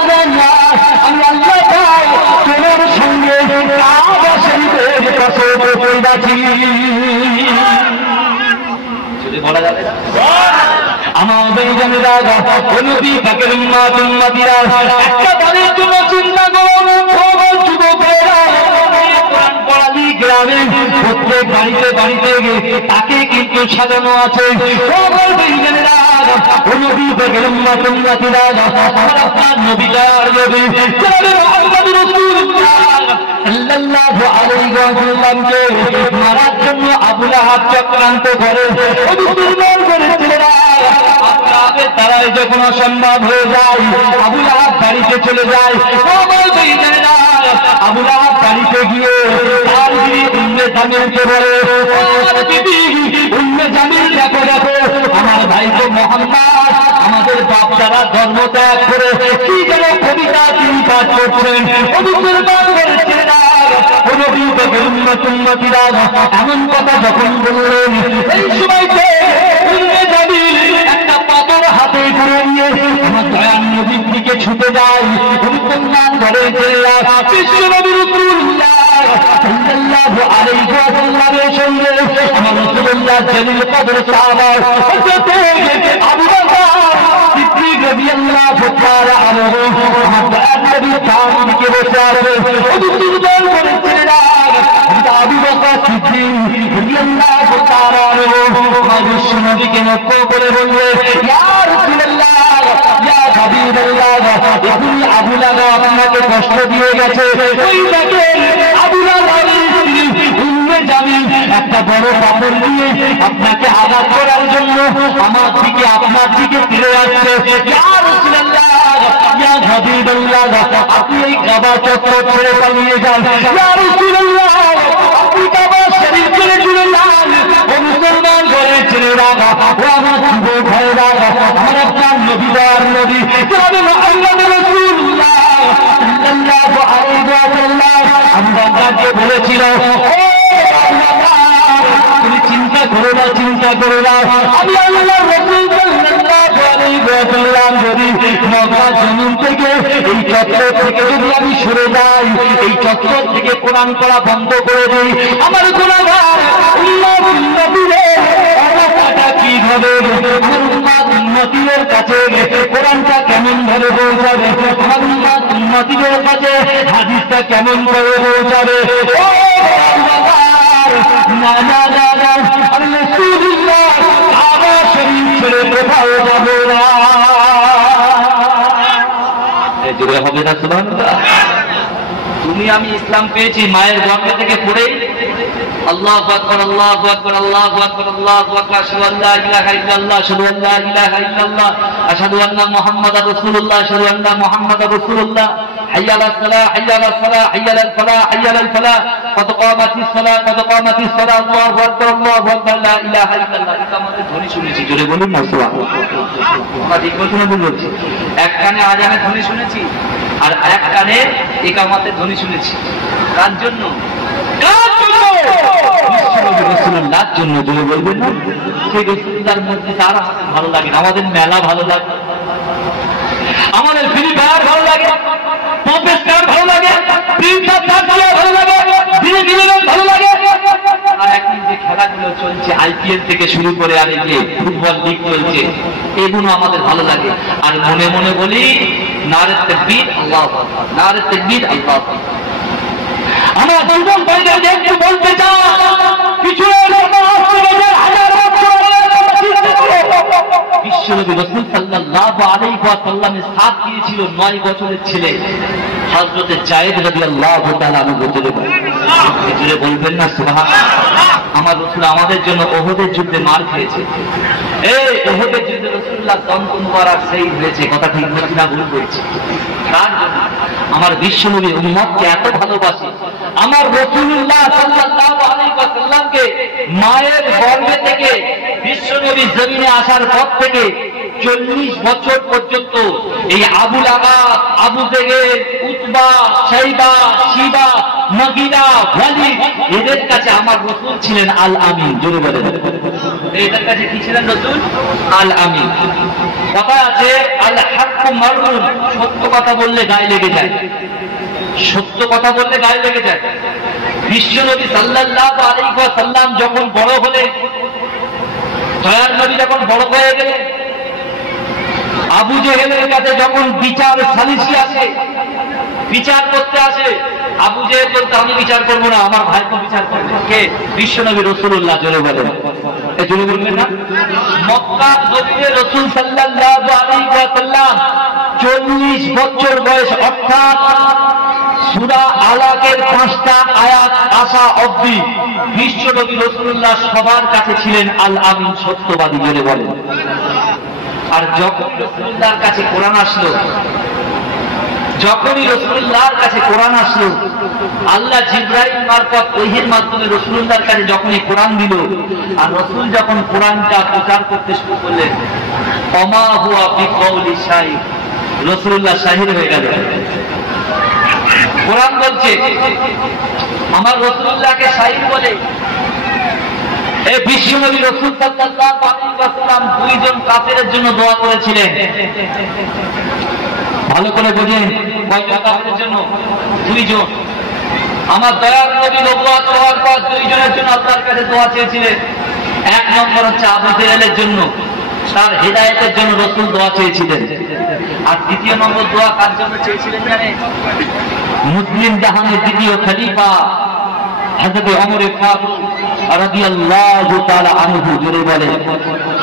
আমি আল্লাহ পাক তোমার সঙ্গে কাবা শরীফের পাশে বসে আছি। যদি বলা যাবে না আমাদের জানেরা নবী পাকের উম্মতিরা একটা বাড়ির জন্য চিন্তা করো, যুবকেরা গ্রামে প্রত্যেক বাড়িতে বাড়িতে তাকে কিন্তু সাজানো আছে। নবী পাকের উম্মতিরা আপনার নবী দয়ার নবী জনাবে মুহাম্মদ রাসূলুল্লাহ সাল্লাল্লাহু আলাইহি ওয়াসাল্লামকে মারার জন্য আবু লাহাব চক্রান্ত করে। মুসলমান করে ছেলেরা তারাই যখন অসম্ভব হয়ে যায়, আবু লাহাব বাড়িতে চলে যায়। আবু লাহাব বাড়িতে গিয়ে তার বিবি উম্মে জামিলকে বলে, বিবি উম্মে জামিল, দেখো দেখো আমার ভাই তো মুহাম্মদ আমাদের বাপ দ্বারা ধর্ম ত্যাগ করে কি যেন কবিতা তিনি পাঠ করছেন। মুসলমান করে ছেলেরা নবী পাকের উম্মতিরা এমন কথা যখন বললেন, এই সময়তে উম্মে জামিল একটা পাথর হাতে করে নিয়ে আমার দয়ার নবীর দিকে ছুটে যায়। মুসলমান ঘরে ছেলেরা বিশ্বনবী রাসূলুল্লাহ সাল্লাল্লাহু আলাইহি ওয়াসাল্লামের সঙ্গে আমার রাসূলুল্লাহ জলিল কদর সাহাবা হযরত আবু বকর সিদ্দিক রাদিয়াল্লাহু তাআলা আনহু আমার দয়ার নবী সামনে বসে আছে। নবীকে লক্ষ্য করে বললে, ইয়া রাসূলুল্লাহ, ইয়া হাবিবাল্লাহ, এখনই আবু লাহাব আপনাকে কষ্ট দিয়ে গেছে। ওই দেখেন আবু লাহাবের স্ত্রী উম্মে জামিল একটা বড় পাথর দিয়ে আপনাকে আঘাত করার জন্য আমার দিকে আপনার দিকে ফিরে আসছে। ইয়া রাসূলুল্লাহ, ইয়া হাবিবাল্লাহ, আপনি এই কাবা চত্বর ছেড়ে পালিয়ে যান। ইয়া রাসূলুল্লাহ, আপনি কাবা শরীফ ছেড়ে চলে যান। ও মুসলমান ঘরের ছেলেরা, ও আমার যুবক ভাইরা, আমার আপনার নবী দয়ার নবী জনাবে মুহাম্মদ রাসূলুল্লাহ সাল্লাল্লাহু আলাইহি ওয়াসাল্লাম আমাদেরকে বলেছিল, তুমি চিন্তা করো না, চিন্তা করো না, আমি আল্লাহর রাসূল সাল্লাল্লাহু আলাইহি ওয়াসাল্লাম যদি মক্কা জমিন থেকে এই চত্বর থেকে যদি আমি সরে যাই, এই চত্বর থেকে কোরআন পড়া বন্ধ করে দিই, আমার গুনাহগার উম্মত উম্মতিদের অবস্থাটা কি হবে? আমার উম্মত উম্মতিদের কাছে কোরআনটা কেমন ভাবে পৌঁছাবে? আমার উম্মত উম্মতিদের কাছে হাদিসটা কেমন ভাবে পৌঁছাবে? ও না না না না, আমি রাসূলুল্লাহ কাবা শরীফ ছেড়ে কোথাও যাব না। জোরে হবে না সুবহানাল্লাহ। তুমি আমি ইসলাম পেয়েছি মায়ের গর্ভ থেকে পড়েই। আল্লাহু আকবার, আল্লাহু আকবার, আল্লাহু আকবার, আল্লাহু আকবার, আশহাদু আল্লা ইলাহা ইল্লাল্লাহ, আশহাদু আল্লা ইলাহা ইল্লাল্লাহ, আশহাদু আন্না মুহাম্মাদার রাসূলুল্লাহ, আশহাদু আন্না মুহাম্মাদার রাসূলুল্লাহ, হাইয়া আলাস সালাহ, হাইয়া আলাস সালাহ, হাইয়া আলাল ফালাহ, হাইয়া আলাল ফালাহ, কদ কামাতিস সালাহ, কদ কামাতিস সালাহ, আল্লাহু আকবার, আল্লাহু আকবার, লা ইলাহা ইল্লাল্লাহ। এটা আমাদের ধ্বনি শুনেছি, জোরে বলুন না সুবহানাল্লাহ। আমরা ঠিক কথা বলছি, এক কানে আজানের ধ্বনি শুনেছি আর এক কানে ইকামতের ধ্বনি শুনেছি। কার জন্য? রাসূলুল্লাহর জন্য। জোরে বলবেন না? সেই রাসূলুল্লাহর মধ্যে তার ভালো লাগে, আমাদের মেলা ভালো লাগে, আমাদের ফ্রি ফায়ার ভালো লাগে, পপস্টার ভালো লাগে, ভালো লাগে, ভালো লাগে। আর এখন যে খেলাগুলো চলছে আইপিএল থেকে শুরু করে আর এই যে ফুটবল লিগ চলছে, এগুলো আমাদের ভালো লাগে। আর মনে মনে বলি নারে তাকবীর, আল্লাহু আকবার, নারে তাকবীর, আল্লাহু আকবার। আমার যুবক ভাইদের একটু বলতে চাই, কিছু বিশ্বনবী রাসূল সাল্লাল্লাহু আলাইহি ওয়াসাল্লামের সাথ দিয়েছিল 9 বছরের ছেলে হযরত যায়েদ রাদিয়াল্লাহু তাআলা আনহু। জোরে বলবেন না সুবহানাল্লাহ। আমার রাসূল আমাদের জন্য উহুদের যুদ্ধে মার খেয়েছে। এই উহুদের যুদ্ধে রাসূলুল্লাহ দন্ত মুবারক শহীদ হয়েছে, কথা ঠিক বলছি না ভুল বলছি? তার জন্য আমার বিশ্বনবী উম্মতকে এত ভালোবাসে। আমার রাসূলুল্লাহ সাল্লাল্লাহু আলাইহি ওয়াসাল্লামকে মায়ের গর্ভ থেকে বিশ্বনবী জমিনে আসার পর থেকে 40 বছর পর্যন্ত এই আবু লাহাব, আবু জেহেল, উতবা, শাইবা, শিবা, মুগীরা, ওয়ালিদ, এদের কাছে আমার রাসূল ছিলেন আল আমিন। জোরে বলেন, এদের কাছে কি ছিলেন রাসূল? আল আমিন। কথা আছে আল হাক্কু মাররুন, সত্য কথা বললে গায়ে লেগে যায়, সত্য কথা বললে গায়ে লেগে যায়। বিশ্বনবী সাল্লাল্লাহু আলাইহি ওয়াসাল্লাম যখন বড় হলেন, দয়ার নবী যখন বড় হয়ে গেলেন, আবু জেহেলের কাছে যখন বিচার সালিসি আসে, বিচার করতে আসে, আবু জেহেল বলতে আমি বিচার করবো না, আমার ভাইকে বিচার করবে। কে? বিশ্বনবী রাসূলুল্লাহ। জোরে বলেন, এই জোরে বলবেন না? মক্কা জমিনে রাসূল সাল্লাল্লাহু আলাইহি ওয়াসাল্লাম 40 বছর বয়স, অর্থাৎ সূরা আলাকের 5টা আয়াত আসা অবধি বিশ্বনবী রাসূলুল্লাহ সবার কাছে ছিলেন আল আমিন, সত্যবাদী। জোরে বলেন। আর যখন রাসূলুল্লাহর কাছে কোরআন আসলো, যখনই রাসূলুল্লাহর কাছে কোরআন আসলো, আল্লাহ জিবরাইল মারফত ওহীর মাধ্যমে রাসূলুল্লাহর কাছে যখনই কোরআন দিল, আর রাসূল যখন কোরআনটা প্রচার করতে শুরু করলেন, ওমা হুয়া বিকাউলি শাহিদ, রাসূলুল্লাহ শাহিদ হয়ে গেল। কোরআন বলছে আমার রাসূলুল্লাহকে শাহিদ বলে। এই বিশ্বনবী রাসূল সাল্লাল্লাহু আলাইহি ওয়াসাল্লাম 2 জন কাফেরের জন্য দোয়া করেছিলেন। ভালো করে বুঝেন, কয়জন কাফেরের জন্য? 2 জন। আমার দয়ার নবী নবুয়ত হওয়ার পর 2 জনের জন্য আল্লাহর কাছে দোয়া চেয়েছিলেন। 1 নম্বর হচ্ছে আবু জেহেলের জন্য, তার হেদায়েতের জন্য রাসূল দোয়া চেয়েছিলেন। আর 2 নম্বর দোয়া কার জন্য চেয়েছিলেন জানেন? মুসলিম জাহানের 2য় খলিফা হযরত ওমর ফারুক রাদিয়াল্লাহু তাআলা আনহু জোরে বলে,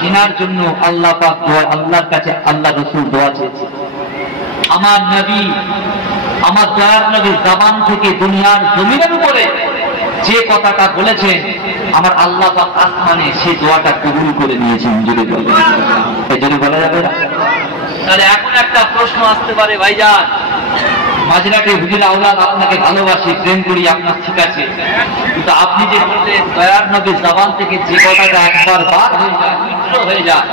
এনার জন্য আল্লাহ পাক দোয়া, আল্লাহর কাছে আল্লাহ রাসূল দোয়া চেয়েছে। আমার নবী, আমার দয়ার নবী জবান থেকে দুনিয়ার জমিনের উপরে যে কথাটা বলেছেন, আমার আল্লাহ পাক আসমানে সেই দোয়াটা কবুল করে নিয়েছেন। জোরে বলে, এই জন্য বলা যাবে না। তাহলে এখন একটা প্রশ্ন আসতে পারে, ভাইজান মাঝরাতে হুজুর আওলাদ আপনাকে ভালোবাসি, প্রেম করি, আপনার ঠিক আছে, কিন্তু আপনি যে বললেন দয়ার নবীর জবান থেকে যে কথাটা একবার বার হয়ে যায়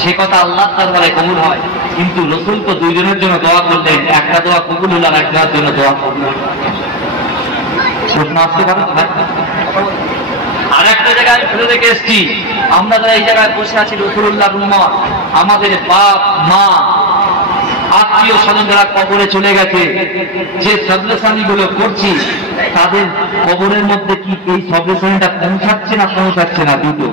সে কথা আল্লাহর দরবারে কবুল হয়, কিন্তু রাসূল তো দুইজনের জন্য দোয়া করলেন, একটা দোয়া কবুল হলো আর একটার জন্য দোয়া কবুল হলো। প্রশ্ন আসতে পারে। আর একটা জায়গায় আমি ফেলে রেখে এসেছি, আমরা যারা এই জায়গায় বসে আছি রাসূলুল্লাহর উম্মত, আমাদের বাপ মা আত্মীয় স্বজন যারা কবরে চলে গেছে, যে সবলেসানি গুলো করছি তাদের কবরের মধ্যে কি এই সবলেসানিটা পৌঁছাচ্ছে না পৌঁছাচ্ছে না? দুটো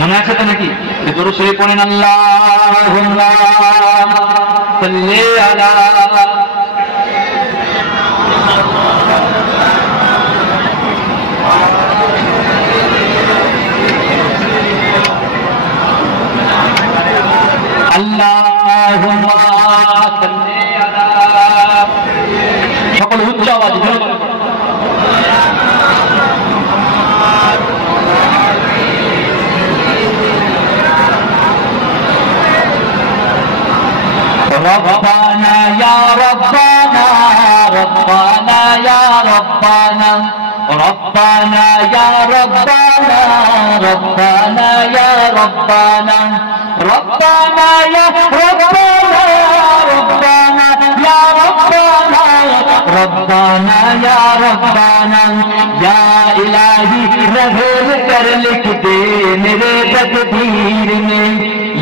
মনে আছে তো নাকি? জোরে সরে পড়েন আল্লাহুম্মা সাল্লি আলা আল্লাহুম্মা সাল্লি আলা, সকল উচ্চ আওয়াজে ربنا يا ربنا ربنا يا ربنا ربنا يا ربنا ربنا يا ربنا ربنا يا ربنا ربنا يا ربنا ربنا يا ربنا يا الہی رحم کر لکھ دے میرے تقدیر میں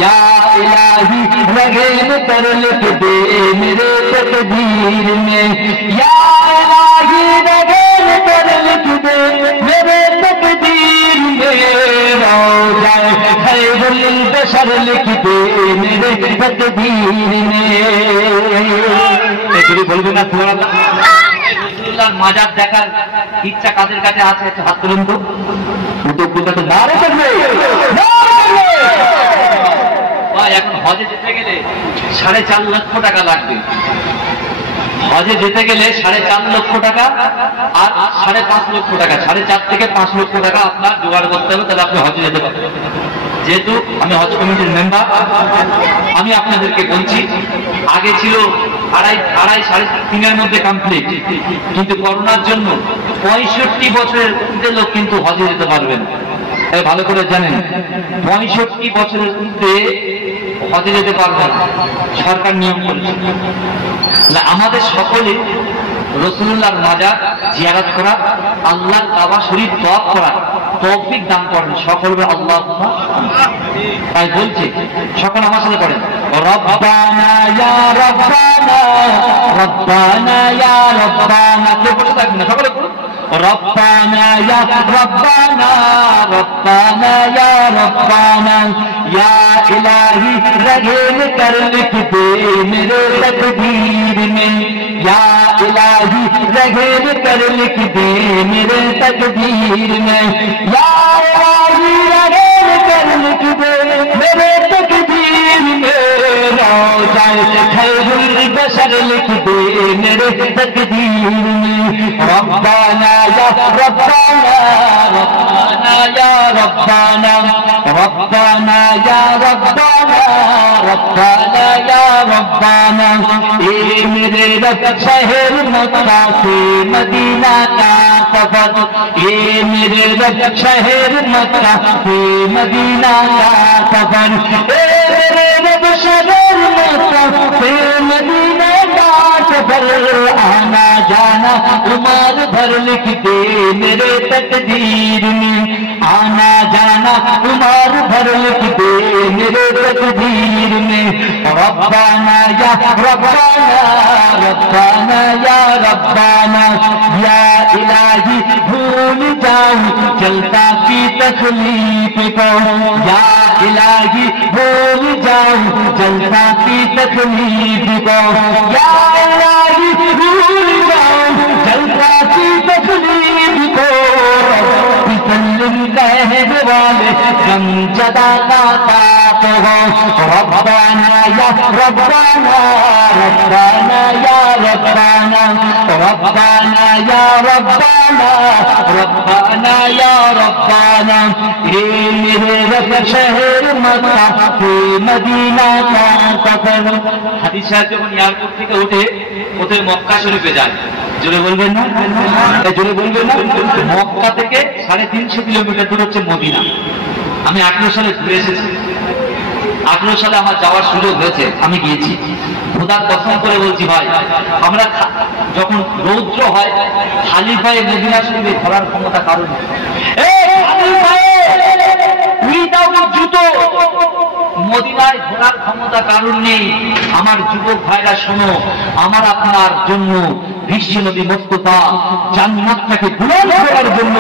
یا الہی رحم کر لکھ دے میرے تقدیر میں یا الہی رحم کر لکھ دے میرے تقدیر میں روضہ خیر البشر لکھ دے میرے تقدیر میں একটু বলবেন না সুবহানাল্লাহ। রাসূলুল্লাহর মাজার দেখার ইচ্ছা কাদের কাছে আছে একটু হাত তুলুন তো। উদ্যোগটা তো নারে থাকবে, ভাই এখন হজে যেতে গেলে 4.5 লক্ষ টাকা লাগবে। হজে যেতে গেলে 4.5 লক্ষ টাকা আর 5.5 লক্ষ টাকা, 4.5 থেকে 5 লক্ষ টাকা আপনার জোগাড় করতে হবে, তাহলে আপনি হজে যেতে পারবেন। যেহেতু আমি হজ কমিটির মেম্বার, আমি আপনাদেরকে বলছি, আগে ছিল 2.5-3.5 মধ্যে কমপ্লিট, কিন্তু করোনার জন্য 65 বছরের ঊর্ধ্বে লোক কিন্তু হজে যেতে পারবেন। তাই ভালো করে জানেন, 65 বছরের ঊর্ধ্বে হজে যেতে পারবেন, সরকার নিয়ম করেছে। আমাদের সকলে রাসূলুল্লাহর মাজার জিয়ারত করা, আল্লাহর কাবা শরীফ তওয়াফ করা তৌফিক দান করেন সকলকে আল্লাহুম্মা। তাই বলছে, সকল আমার সাথে করেন, রব্বানা ইয়া রব্বানা রব্বানা ইয়া রব্বানা। কেউ বসে থাকবেন না, সকলে বলুন রব্বানা ইয়া রব্বানা রব্বানা ইয়া রব্বানা ইয়া ইলাহি রহিম কর লিখ দে মেরে তকদীর মে या इलाही रहम कर लिख दे मेरे तकदीर में या इलाही रहम कर लिख दे मेरे तकदीर में रोज़ा खैरुल बशर लिख दे मेरे तकदीर में रब्बाना या रब्बाना रब्बाना या रब्बाना रब्बाना या रब्बाना रब्बाना या रब्बाना ए मेरे रब शहर मक्का से मदीना का सफर, ये मेरे रब शहर मक्का से मदीना का सफर, ए मेरे रब शहर मक्का से मदीना का सफर, आना जाना उमर भर लिख दे मेरे तकदीर में, आना जाना उमर भर लिख दे मेरे तकदीर में रब्बाना या रब्बाना रब्बाना या रब्बाना या इलाही भूल जाऊं चलता की तकलीफ को, या इलाही भूल जाऊं चलता की तकलीफ को, या इलाही भूल जाऊं चलता की तकलीफ को रहने वाले गमजदा का साथ हो रब्बाना या रब्बाना रब्बाना या रब्बाना रब्बाना या रब्बाना रब्बाना या रब्बाना हे मेरे रब शहर मक्का हे मदीना का सफर। হাদিস সাহেব যখন এয়ারপোর্ট থেকে ওঠে মক্কা শরীফে যায়, জোরে বলবেন না, জোরে বলবেন না। মক্কা থেকে 350 কিলোমিটার দূর হচ্ছে মদিনা। আমি 18 সালে ঘুরে এসেছি, 18 সালে আমার যাওয়ার সুযোগ হয়েছে, আমি গিয়েছি। খোদার কসম করে বলছি ভাই, আমরা যখন রৌদ্র হয় খালি পায়ে মদিনা শরীফে ঘোরার ক্ষমতা কারণ জুতো মদিনায় ঘোরার ক্ষমতা কারণ নেই। আমার যুবক ভাইরা শোনো, আমার আপনার জন্য বিশ্ব নবী মুস্তাফা জান্নাতটাকে বুলন্দ করার জন্য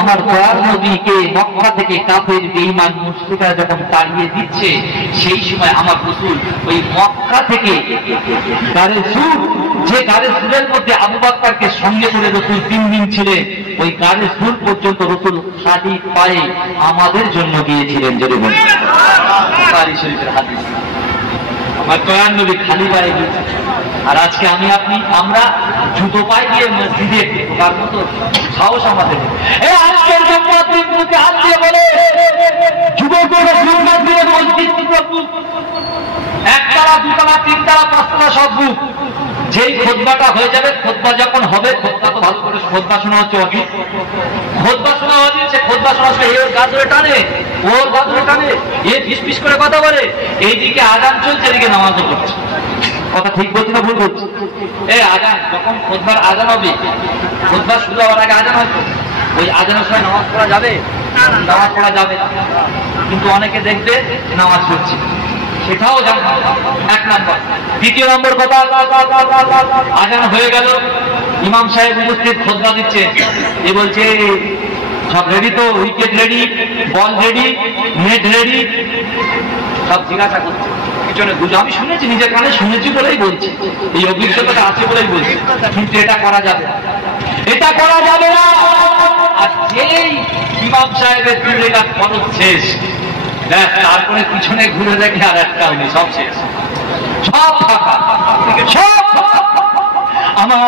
আমার দয়ার নবীকে মক্কা থেকে কাফের বেঈমান মুশরিকরা যখন তাড়িয়ে দিচ্ছে, সেই সময় আমার রাসূল ওই মক্কা থেকে গারে সুর, যে গারে সুরের মধ্যে আবু বকরকে সঙ্গে করে রাসূল 3 দিন ছিলেন, ওই গারে সুর পর্যন্ত রাসূল খালি পায়ে আমাদের জন্য গিয়েছিলেন। জোরে বলুন বুখারী শরীফের হাদিস। আমার দয়ার নবী খালি পায়ে গিয়েছেন, আর আজকে আমি আপনি আমরা জুতো পায়ে গিয়ে মসজিদে ঢোকার মতো সাহস আমাদের। আজকের মুখে হাত দিয়ে বলে যুবকরা সুন্নাত দিয়ে মসজিদ প্রভু একতলা, দুতলা, তিনতলা, পাঁচতলা সব বুক। যেই খুতবাটা হয়ে যাবে, খুতবা যখন হবে, খুতবা তো ভালো করে খুতবা শোনা হচ্ছে অজিত, খুতবা শোনা অজিত, সে খুতবা শোনা হচ্ছে এর গা ধরে টানে, ওর গা ধরে টানে, এ ফিস ফিস করে কথা বলে, এইদিকে আজান চলছে, এদিকে নামাজও করছে। কথা ঠিক বলছি না ভুল বলছি? এই আজান যখন খুতবার আজান হবে, খুতবা শুরু হওয়ার আগে আজান হবে, ওই আজানের সময় নামাজ পড়া যাবে? নামাজ পড়া যাবে না, কিন্তু অনেকে দেখবে নামাজ পড়ছে, সেটাও জানবে। 1 নম্বর। দ্বিতীয় নম্বর কথা, আজান হয়ে গেল, ইমাম সাহেব উপস্থিত, খুতবা দিচ্ছে, এ বলছে সব রেডি তো, উইকেট রেডি, বল রেডি, নেট রেডি, সব জিজ্ঞাসা করছে পিছনে বুঝে। আমি শুনেছি, নিজের কানে শুনেছি বলেই বলছি, এই অভিজ্ঞতাটা আছে বলেই বলছি, কিন্তু এটা করা যাবে না, এটা করা যাবে না। আর যেই ইমাম সাহেবের 2 রেখাত ফরজ শেষ, তারপরে পিছনে ঘুরে দেখে আর একটাও নেই, সব শেষ, সব ফাঁকা, সব আমার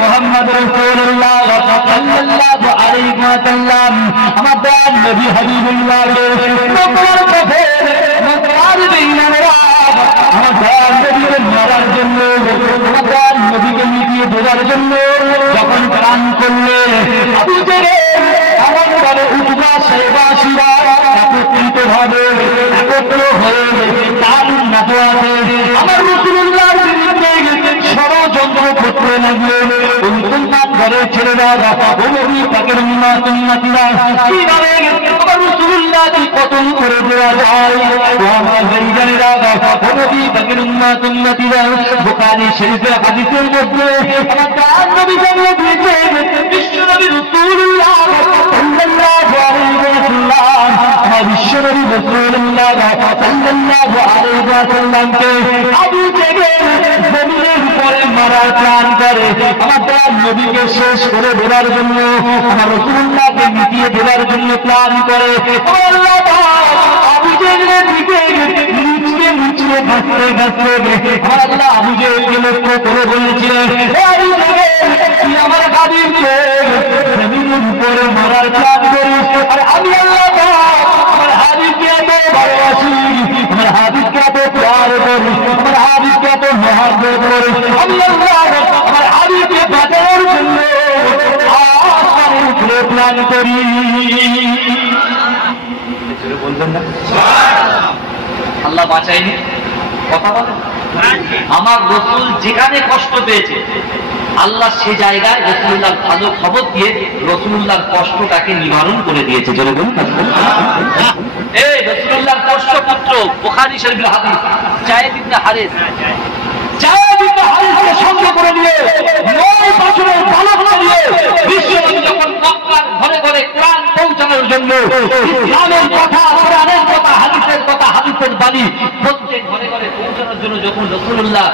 মোহাম্মদ রাসূলুল্লাহ সাল্লাল্লাহু আলাইহি ওয়াসাল্লাম আমাদের নবী হাবিবুল্লাহ মক্কার পথে মক্কার বেঈমানরা আমাদের নবীকে মারার জন্য, আমাদের নবীকে মিটিয়ে দেওয়ার জন্য যখন প্ল্যান করলে, আবু জেহেল এমন ভাবে উতবা সাহেবাসীরা একত্রিত ভাবে একত্র হয়ে তার নাদোয়াতে আমার রাসূলুল্লাহর বিরুদ্ধে ষড়যন্ত্র করতে লাগলো। মুসলমান ঘরের ছেলেরা, ও নবী পাকের উম্মতিরা, কিভাবে আমার রাসূলুল্লাহকে কতল করে দেওয়া যায়? ও আমার ভাইজানেরা, ও নবী পাকের উম্মতিরা, বুখারী শরীফের হাদিসের মধ্যে আমার নবী জানিয়ে দিয়েছেন, বিশ্ব নবী রাসূলুল্লাহ সাল্লাল্লাহু আলাইহি ওয়াসাল্লাম, আমার বিশ্ব নবী রাসূলুল্লাহ সাল্লাল্লাহু আলাইহি ওয়াসাল্লামকে আবু জেহেল জমিনের উপরে মারার প্ল্যান করে, আমাদের নবীকে শেষ করে দেওয়ার জন্য, আমার রাসূলুল্লাহকে মিটিয়ে দেওয়ার জন্য প্ল্যান করে। আল্লাহ আবু জেহেলের দিকে মুচকে মুচকে হাসতে হাসতে আল্লাহ আবু জেহেলকে লক্ষ্য করে বলেছিলেন, আবু জেহেল তুই আমার হাবিবকে জমিনের উপরে মারার প্ল্যান করিস, আর আমি আল্লাহ আমার হাবিবকে এত ভালোবাসি, আমার হাবিবকে এত প্যার করি, আমার হাবিবকে এত মহব্বত করি, আমি আল্লাহ আমার হাবিবকে বাঁচানোর জন্য আসমানের উপরে প্ল্যান করি। বলবেন না আল্লাহ বাঁচায়নি? কথা বলেন। আমার রাসূল যেখানে কষ্ট পেয়েছে, আল্লাহ সে জায়গায় রাসূলুল্লাহর ভালো খবর দিয়ে রাসূলুল্লাহর কষ্টটাকে নিবারণ করে দিয়েছে। জোরে বলুন। এই রাসূলুল্লাহর কষ্ট পুত্র, বুখারী শরীফের হাদিস, যায়েদ ইবনে হারিস, যায়েদ ইবনে হারিসকে সঙ্গে করে নিয়ে 9 বছরের বালককে নিয়ে বিশ্বনবী যখন মক্কার ঘরে ঘরে কোরআন পৌঁছানোর জন্য ইসলামের কথা, কোরআনের কথা, হাদিসের কথা, হাদিসের বাণী প্রত্যেক ঘরে ঘরে পৌঁছানোর জন্য যখন রাসূলুল্লাহ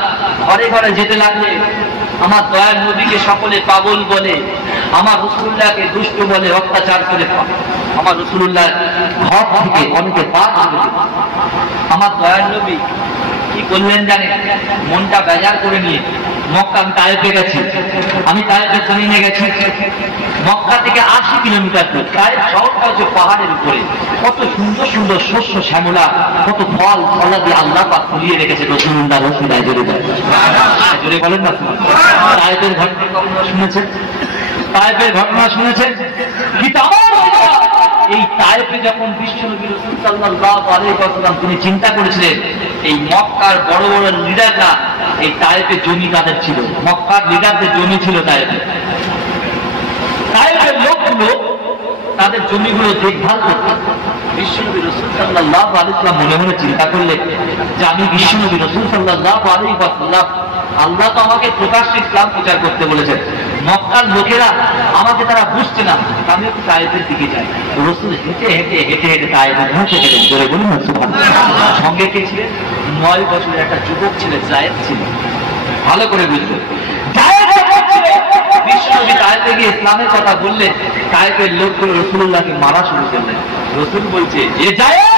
ঘরে ঘরে যেতে লাগলেন, আমার দয়ার নবীকে সকলে পাগল বলে, আমার রাসূলুল্লাহকে দুষ্ট বলে, অত্যাচার করে আমার রাসূলুল্লাহ ঘর থেকে অনেকে পা করে দিল। আমার দয়ার নবী কি করলেন জানেন? মনটা বেজার করে নিয়ে মক্কা, আমি তায়েফে গেছি, আমি তায়েফের জমিনে গেছি, মক্কা থেকে 80 কিলোমিটার দূর। তায়েফ শহরটা হচ্ছে পাহাড়ের উপরে, কত সুন্দর সুন্দর শস্য শ্যামলা, কত ফল ফলা দিয়ে আল্লাহ পাক ফুলিয়ে রেখেছে রাসূলুল্লাহ। রসুলায় জোরে জোরে বলেন না। তায়েফের ঘটনা কখনো শুনেছেন? তায়েফের ঘটনা শুনেছেন? এই তায়েফে যখন বিশ্বনবী রাসূল সাল্লাল্লাহু আলাইহি ওয়াসাল্লাম তিনি চিন্তা করেছিলেন এই মক্কার বড় বড় লিডাররা এই তায়েফে জমি তাদের ছিল, মক্কার লিডারদের জমি ছিল তায়েফে। তায়েফের লোকগুলো তাদের জমিগুলো দেখভাল করত। বিশ্বনবী রাসূল সাল্লাল্লাহু আলাইহি ওয়াসাল্লাম মনে মনে চিন্তা করলেন যে আমি বিশ্বনবী রাসূল সাল্লাল্লাহু আলাইহি ওয়াসাল্লাম, আল্লাহ তো আমাকে প্রকাশ্যে ইসলাম প্রচার করতে বলেছেন, মক্কার লোকেরা আমাকে তারা বুঝছে না, আমি একটু তায়েফের দিকে যাই। রাসূল হেঁটে হেঁটে হেঁটে হেঁটে তায়েফে পৌঁছে গেলেন। জোরে বলুন না সুবহানাল্লাহ। সঙ্গে কে ছিলেন? 9 বছরের একটা যুবক ছিলেন, জায়েদ ছিল। ভালো করে বুঝলেন, বিশ্বনবী তায়েফে গিয়ে ইসলামের কথা বললেন, তায়েফের লোকগুলো রাসূলুল্লাহকে মারা শুরু করলেন। রাসূল বলছে, এ জায়েদ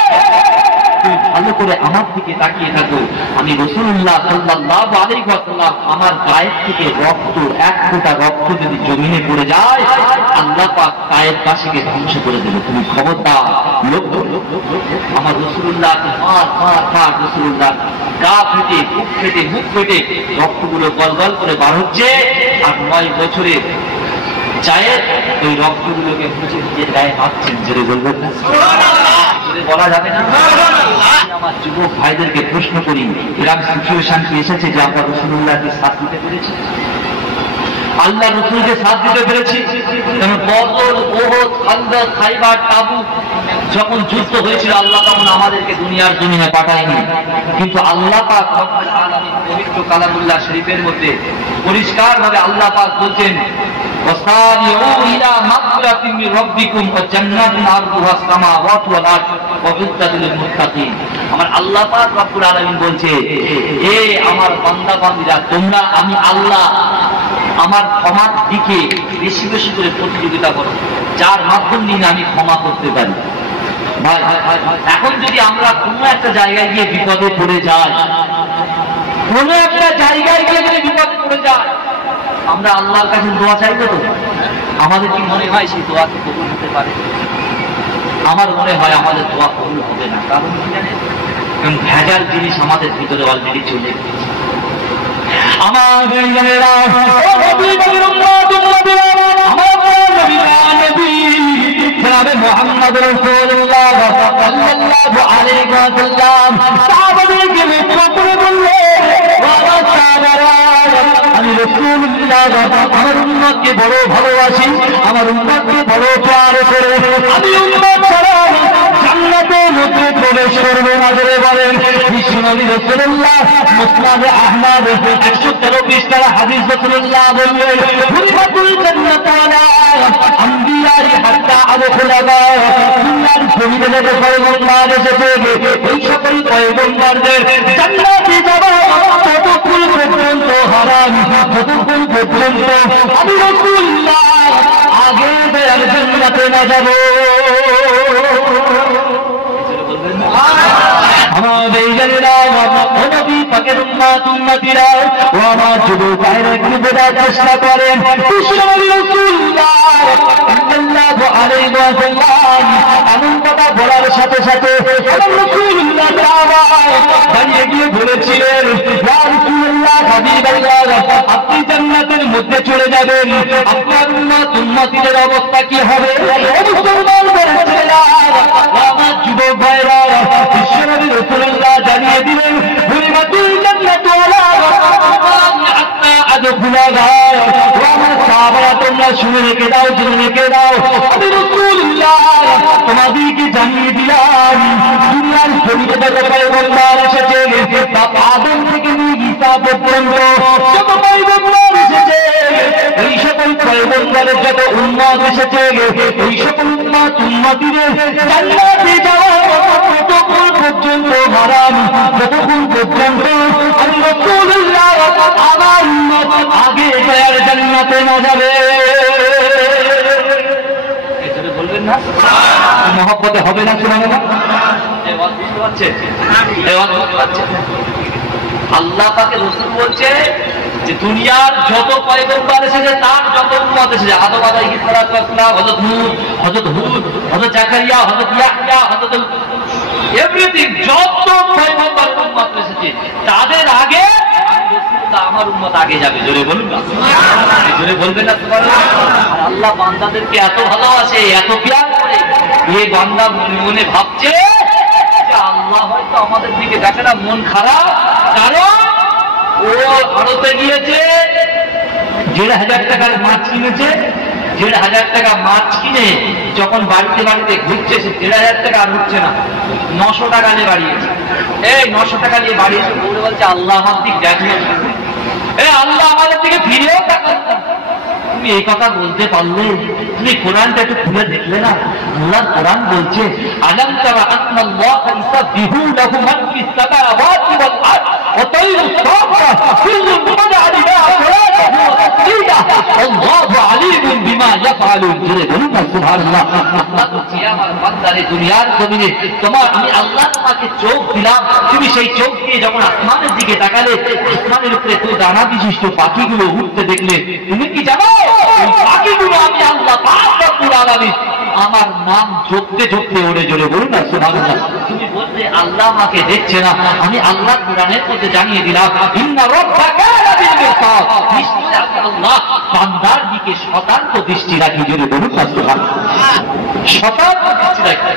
তুই ভালো করে আমার দিকে তাকিয়ে থাকো, আমি রাসূলুল্লাহ সাল্লাল্লাহু আলাইহি ওয়াসাল্লাম আমার গায়ের থেকে রক্ত, এক ফোঁটা রক্ত যদি জমিনে পড়ে যায় আল্লাহ পাক তায়েফবাসীকে ধ্বংস করে দেবে, তুমি খবরদার। লোক আমার রাসূলুল্লাহকে মার মার মার, রাসূলুল্লাহ গা ফেটে বুক ফেটে মুখ ফেটে রক্তগুলো গলগল করে বার হচ্ছে। আর 9 বছরে জায়েদ ওই রক্তগুলোকে মুছে নিজের গায়ে মাখছেন। জোরে বলবেন না সুবহানাল্লাহ? জোরে বলা যাবে না? আমার যুবক ভাইদেরকে প্রশ্ন করি, এরকম সিচুয়েশন কি এসেছে যে আমরা রাসূলুল্লাহকে সাথ দিতে পেরেছি, আল্লাহ রাসূলকে সাথ দিতে পেরেছি? বদর, ওহদ, খান্দক, খাইবার, তাবুক যখন যুদ্ধ হয়েছিল আল্লাহ তখন আমাদেরকে দুনিয়ার জমিনে পাঠায়নি, কিন্তু আল্লাহ পাক রব্বুল আলামিন পবিত্র কালামুল্লাহ শরীফের মধ্যে পরিষ্কার ভাবে আল্লাহ পাক বলছেন, وَسَارِعُوا إِلَى مَغْفِرَةٍ مِّن رَّبِّكُمْ وَجَنَّةٍ عَرْضُهَا السَّمَاوَاتُ وَالْأَرْضُ وَأُعِدَّتْ لِلْمُتَّقِينَ। আমার আল্লাহ পাক রব্বুল আলামিন বলছে, হে আমার বান্দা বান্দীরা, তোমরা আমি আল্লাহ আমার ক্ষমার দিকে বেশি বেশি করে প্রতিযোগিতা করো, যার মাধ্যম দিয়ে আমি ক্ষমা করতে পারি। ভাই এখন যদি আমরা কোনো একটা জায়গায় গিয়ে বিপদে পড়ে যাই, কোনো একটা জায়গায় গিয়ে যদি বিপদে পড়ে যায়, আমরা আল্লাহর কাছে দোয়া চাইবো তো? আমাদের কি মনে হয় সেই দোয়া কি কবুল হতে পারে? আমার মনে হয় আমাদের দোয়া কবুল হবে না। কারণ কি জানেন? কারণ ভেজাল জিনিস আমাদের ভিতরে অলরেডি চলে গেছে। মুহাম্মদ রাসূলুল্লাহ সাল্লাল্লাহু আলাইহি ওয়াসাল্লাম সাহাবাদেরকে লক্ষ্য করে বললেন, আমি রাসূলুল্লাহ আমার উম্মতকে বড় ভালোবাসি, আমার উম্মতকে বড় প্যার করে আমি উম্মত ছাড়া জান্নাতের মধ্যে প্রবেশ করবে না। জোরে বলেন বিশ্বনবী রাসূলুল্লাহ মুসনাদে আহমদ 113 পৃষ্ঠার হাদিস রাসূলুল্লাহ বললেন, হুরিমাতুল জান্নাতু আলা আমবিয়াই হাত্তা আদখুলাবা। দুনিয়ার জমিনে যত পয়গম্বর এসেছে ওই সকল পয়গম্বরদের জান্নাতে যাওয়া ততক্ষণ পর্যন্ত হারাম, ততক্ষণ পর্যন্ত আমি রাসূলুল্লাহ আগে জান্নাতে না যাব। আমাদের জানেরা ও নবী পাকের উম্মত উম্মতিরা ও আমার যুবক ভাইরা একটু বোঝার চেষ্টা করেন, বিশ্বনবী রাসূলুল্লাহ সাল্লাল্লাহু আলাইহি ওয়াসাল্লাম এমন কথা বলার সাথে সাথে রাসূলুল্লাহ দাঁড়িয়ে গিয়ে বলেছিলেন, ইয়া রাসূলুল্লাহ হাবিবাল্লাহ, আপনি জান্নাতের মধ্যে চলে যাবেন, আপনার উম্মত উম্মতিদের অবস্থা কি হবে? মুসলমান বলেছিলেন, আমার যুবক ভাইরা বিশ্বনবী রাসূলুল্লাহ জানিয়ে দিলেন, হুরিমাতুল জান্নাতু আলা হাত্তা আদখুলাহা। আমার সাহাবারা তোমরা শুনে রেখে দাও, জেনে রেখে দাও, আমি রাসূলুল্লাহ তোমাদেরকে জানিয়ে দিলাম দুনিয়ার শরীরে যত পয়গম্বর এসেছে, আদম থেকে নিয়ে ঈসা পর্যন্ত যত পয়গম্বর এসেছে, এই সকল পয়গম্বরের যত উম্মত এসেছে, এই সকল উম্মত উম্মতিদের জান্নাতে যাওয়া ততক্ষণ পর্যন্ত হারাম, ততক্ষণ পর্যন্ত আমি রাসূলুল্লাহ আমার উম্মত আগে জান্নাতে না যাবে? বলবেন না মহব্বতে হবে না? শোনা না বুঝতে পারছেন? আল্লাহ পাকে রাসূল বলছে যে দুনিয়ার যত পয়গম্বর এসেছে তার যত উম্মত এসেছে, আদম আলাইহিস সালাতু ওয়াস সালাম, হযরত নূহ, হযরত হুদ, হযরত জাকারিয়া, হযরত ইয়াহইয়া, হযরত এভরিথিং, যত পয়গম্বর উম্মত এসেছে তাদের আগে রাসূলুল্লাহ আমার উম্মত আগে যাবে। জোরে বলুন না, জোরে বলবেন না সুবহানাল্লাহ। আর আল্লাহ বান্দাদেরকে এত ভালোবাসে, এত প্যার করে, এই বান্দা মনে মনে ভাবছে যে আল্লাহ হয়তো আমাদের দিকে দেখে না, মন খারাপ, কারণ ও আড়তে গিয়েছে ১,৫০০ টাকার মাছ কিনেছে, ১,৫০০ টাকা মাছ কিনে যখন বাড়িতে বাড়িতে ঘুরছে সে ১,৫০০ টাকা আর উঠছে না, ৯০০ টাকা নিয়ে বাড়িয়েছে। এই ৯০০ টাকা নিয়ে বাড়িয়েছে, বলে বলছে আল্লাহ আমার দিক দেখলো, আল্লাহ আমাদের দিকে ফিরেও তাকান। তুমি এই কথা বলতে পারলে? তুমি কোরআনটা একটু খুলে দেখলে না? আল্লাহ কোরআন বলছে আলাম তারা আন্নাল্লাহা ইসাবিহু লাহু মান ফিস সামাওয়াতি ওয়াল আরদ ওয়া তায়রু সাফা কুল্লুন তাদ'আ আখরাতাহু ওয়া তাসবিহা আল্লাহু আলীমুন বিমা ইয়াফআলুন। জোরে বলুন না সুবহানাল্লাহ। আল্লাহ বলছে আমার বান্দারে দুনিয়ার জমিনে তোমার আমি আল্লাহ তোমাকে চোখ দিলাম, তুমি সেই চোখ দিয়ে যখন আসমানের দিকে তাকালে আসমানের উপরে তো দানা বিশিষ্ট পাখিগুলো উঠতে দেখলে, তুমি কি জানো এই পাখিগুলো আমি আল্লাহ পাক রব্বুল আলামিন আমার নাম জপতে জপতে ওড়ে। জোরে বলুন না সুবহানাল্লাহ। তুমি বলতে আল্লাহ আমাকে দেখছে না, আমি আল্লাহ কোরআনের মধ্যে জানিয়ে দিলাম ইন্না রাব্বাকা লাবিল মিরসাদ, নিশ্চয়ই আল্লাহ বান্দার দিকে সতর্ক দৃষ্টি রাখি। জোরে বলুন না সুবহানাল্লাহ। সতর্ক দৃষ্টি রাখি।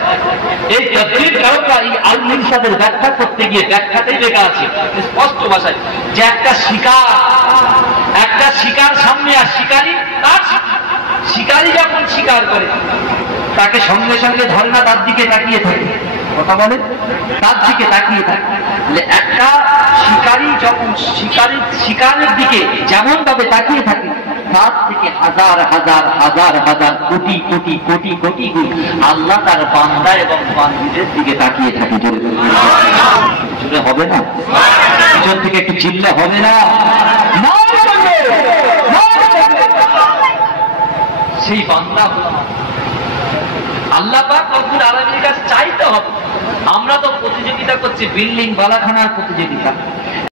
এই তাফসীর কারণটা এই আল মিরসাদের ব্যাখ্যা করতে গিয়ে ব্যাখ্যাতেই লেখা আছে স্পষ্ট ভাষায় যে একটা শিকার সামনে, আর শিকারী যখন শিকার করে তাকে সঙ্গে সঙ্গে ধরে না, তার দিকে তাকিয়ে থাকে। কথা বলে, তার দিকে তাকিয়ে থাকে। একটা শিকারী যখন শিকারের দিকে যেমন ভাবে তাকিয়ে থাকে, তার থেকে হাজার হাজার হাজার হাজার কোটি কোটি কোটি কোটি গুণ আল্লাহ তার বান্দা এবং বান্দীদের দিকে তাকিয়ে থাকে। জোরে হবে না? পিছন থেকে একটু চিল্লা হবে না? সেই বান্দা আল্লাহ পাক রব্বুল আলামিনের কাছে চাইতে হবে। আমরা তো প্রতিযোগিতা করছি বিল্ডিং বালাখানার প্রতিযোগিতা,